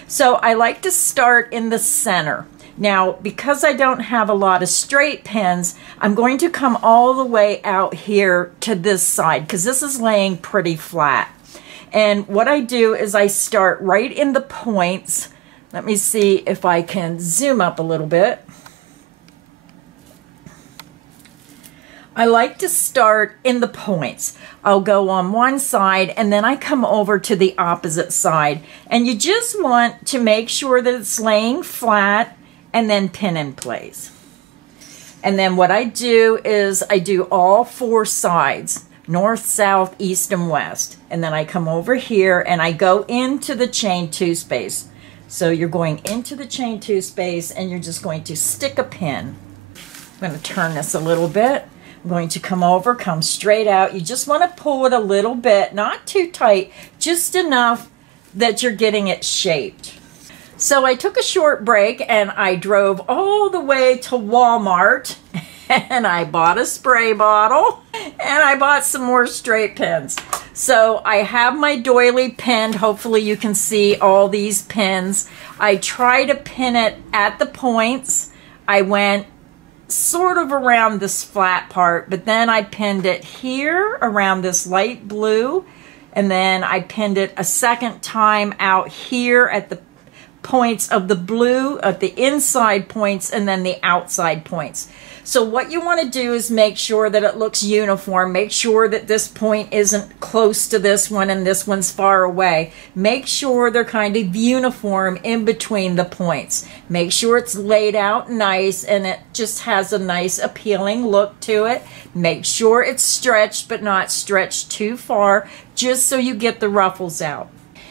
So I like to start in the center. Now, because I don't have a lot of straight pins, I'm going to come all the way out here to this side because this is laying pretty flat. And what I do is I start right in the points. Let me see if I can zoom up a little bit. I like to start in the points. I'll go on one side and then I come over to the opposite side. And you just want to make sure that it's laying flat and then pin in place. And then what I do is I do all four sides, north, south, east, and west. And then I come over here and I go into the chain 2 space. So you're going into the chain 2 space and you're just going to stick a pin. I'm going to turn this a little bit. I'm going to come over, come straight out. You just want to pull it a little bit, not too tight, just enough that you're getting it shaped. So I took a short break and I drove all the way to Walmart and I bought a spray bottle and I bought some more straight pins. So I have my doily pinned. Hopefully you can see all these pins. I try to pin it at the points. I went sort of around this flat part, but then I pinned it here around this light blue, and then I pinned it a second time out here at the points of the blue, at the inside points, and then the outside points. So what you want to do is make sure that it looks uniform. Make sure that this point isn't close to this one and this one's far away. Make sure they're kind of uniform in between the points. Make sure it's laid out nice and it just has a nice appealing look to it. Make sure it's stretched but not stretched too far, just so you get the ruffles out.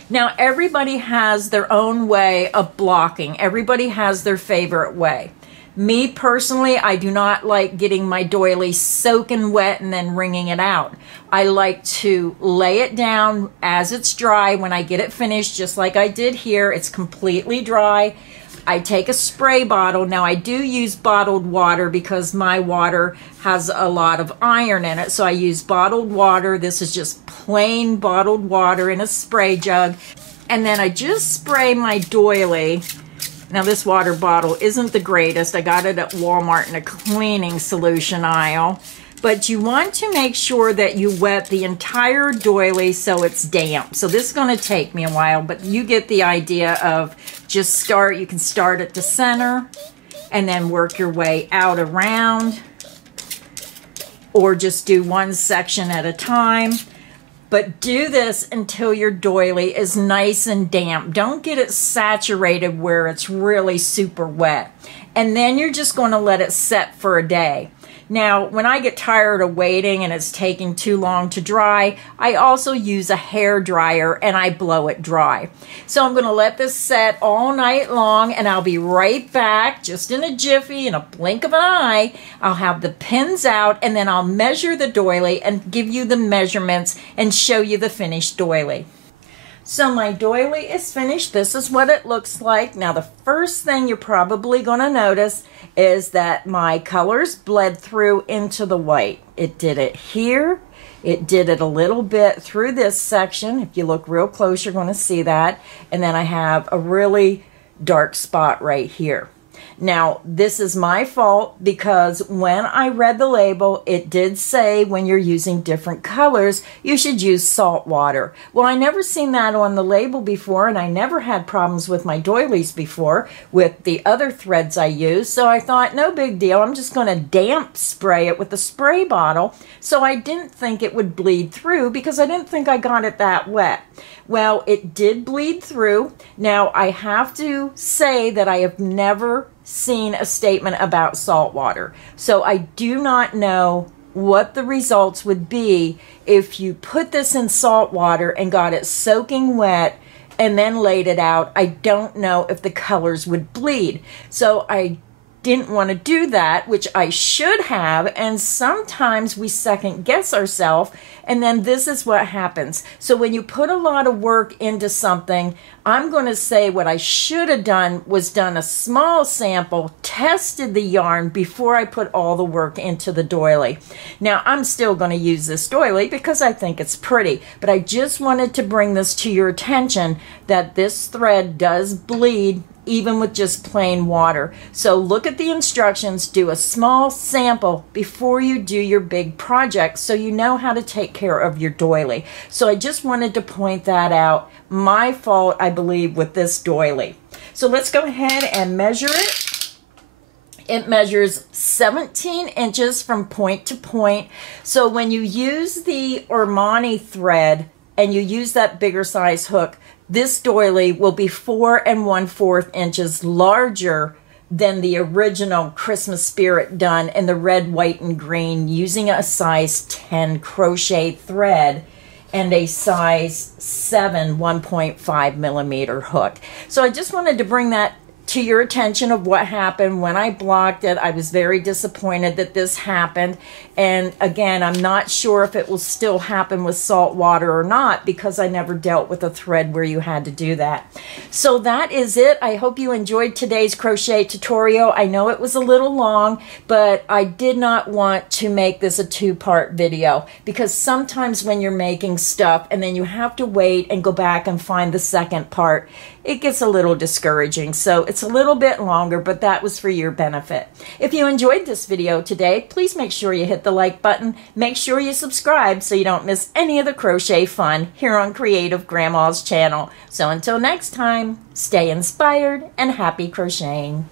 Now, everybody has their own way of blocking. Everybody has their favorite way. Me personally, I do not like getting my doily soaking wet and then wringing it out. I like to lay it down as it's dry. When I get it finished, just like I did here, it's completely dry. I take a spray bottle. Now, I do use bottled water because my water has a lot of iron in it. So I use bottled water. This is just plain bottled water in a spray jug. And then I just spray my doily. Now, this water bottle isn't the greatest. I got it at Walmart in a cleaning solution aisle. But you want to make sure that you wet the entire doily so it's damp. So this is going to take me a while, but you get the idea of just start. You can start at the center and then work your way out around, or just do one section at a time. But do this until your doily is nice and damp. Don't get it saturated where it's really super wet. And then you're just going to let it set for a day. Now, when I get tired of waiting and it's taking too long to dry, I also use a hair dryer and I blow it dry. So I'm going to let this set all night long and I'll be right back just in a jiffy, in a blink of an eye. I'll have the pins out and then I'll measure the doily and give you the measurements and show you the finished doily. So my doily is finished. This is what it looks like. Now, the first thing you're probably going to notice is that my colors bled through into the white. It did it here. It did it a little bit through this section. If you look real close, you're going to see that. And then I have a really dark spot right here. Now, this is my fault because when I read the label, it did say when you're using different colors, you should use salt water. Well, I never seen that on the label before, and I never had problems with my doilies before with the other threads I use. So I thought, no big deal. I'm just going to damp spray it with a spray bottle. So I didn't think it would bleed through because I didn't think I got it that wet. Well, it did bleed through. Now, I have to say that I have never seen a statement about salt water. So I do not know what the results would be if you put this in salt water and got it soaking wet and then laid it out. I don't know if the colors would bleed. So I didn't want to do that, which I should have, and sometimes we second guess ourselves, and then this is what happens. So when you put a lot of work into something, I'm going to say what I should have done was done a small sample, tested the yarn before I put all the work into the doily. Now I'm still going to use this doily because I think it's pretty, but I just wanted to bring this to your attention that this thread does bleed even with just plain water. So look at the instructions, do a small sample before you do your big project so you know how to take care of your doily. So I just wanted to point that out. My fault, I believe, with this doily. So let's go ahead and measure it. It measures 17 inches from point to point. So when you use the Ormani thread and you use that bigger size hook, this doily will be 4 1/4 inches larger than the original Christmas Spirit done in the red, white, and green using a size 10 crochet thread and a size 7 1.5 millimeter hook. So I just wanted to bring that to your attention of what happened when I blocked it. I was very disappointed that this happened. And again, I'm not sure if it will still happen with salt water or not because I never dealt with a thread where you had to do that. So that is it. I hope you enjoyed today's crochet tutorial. I know it was a little long, but I did not want to make this a two-part video because sometimes when you're making stuff and then you have to wait and go back and find the second part, it gets a little discouraging. So it's a little bit longer, but that was for your benefit. If you enjoyed this video today, please make sure you hit the like button. Make sure you subscribe so you don't miss any of the crochet fun here on Creative Grandma's channel. So until next time, stay inspired and happy crocheting.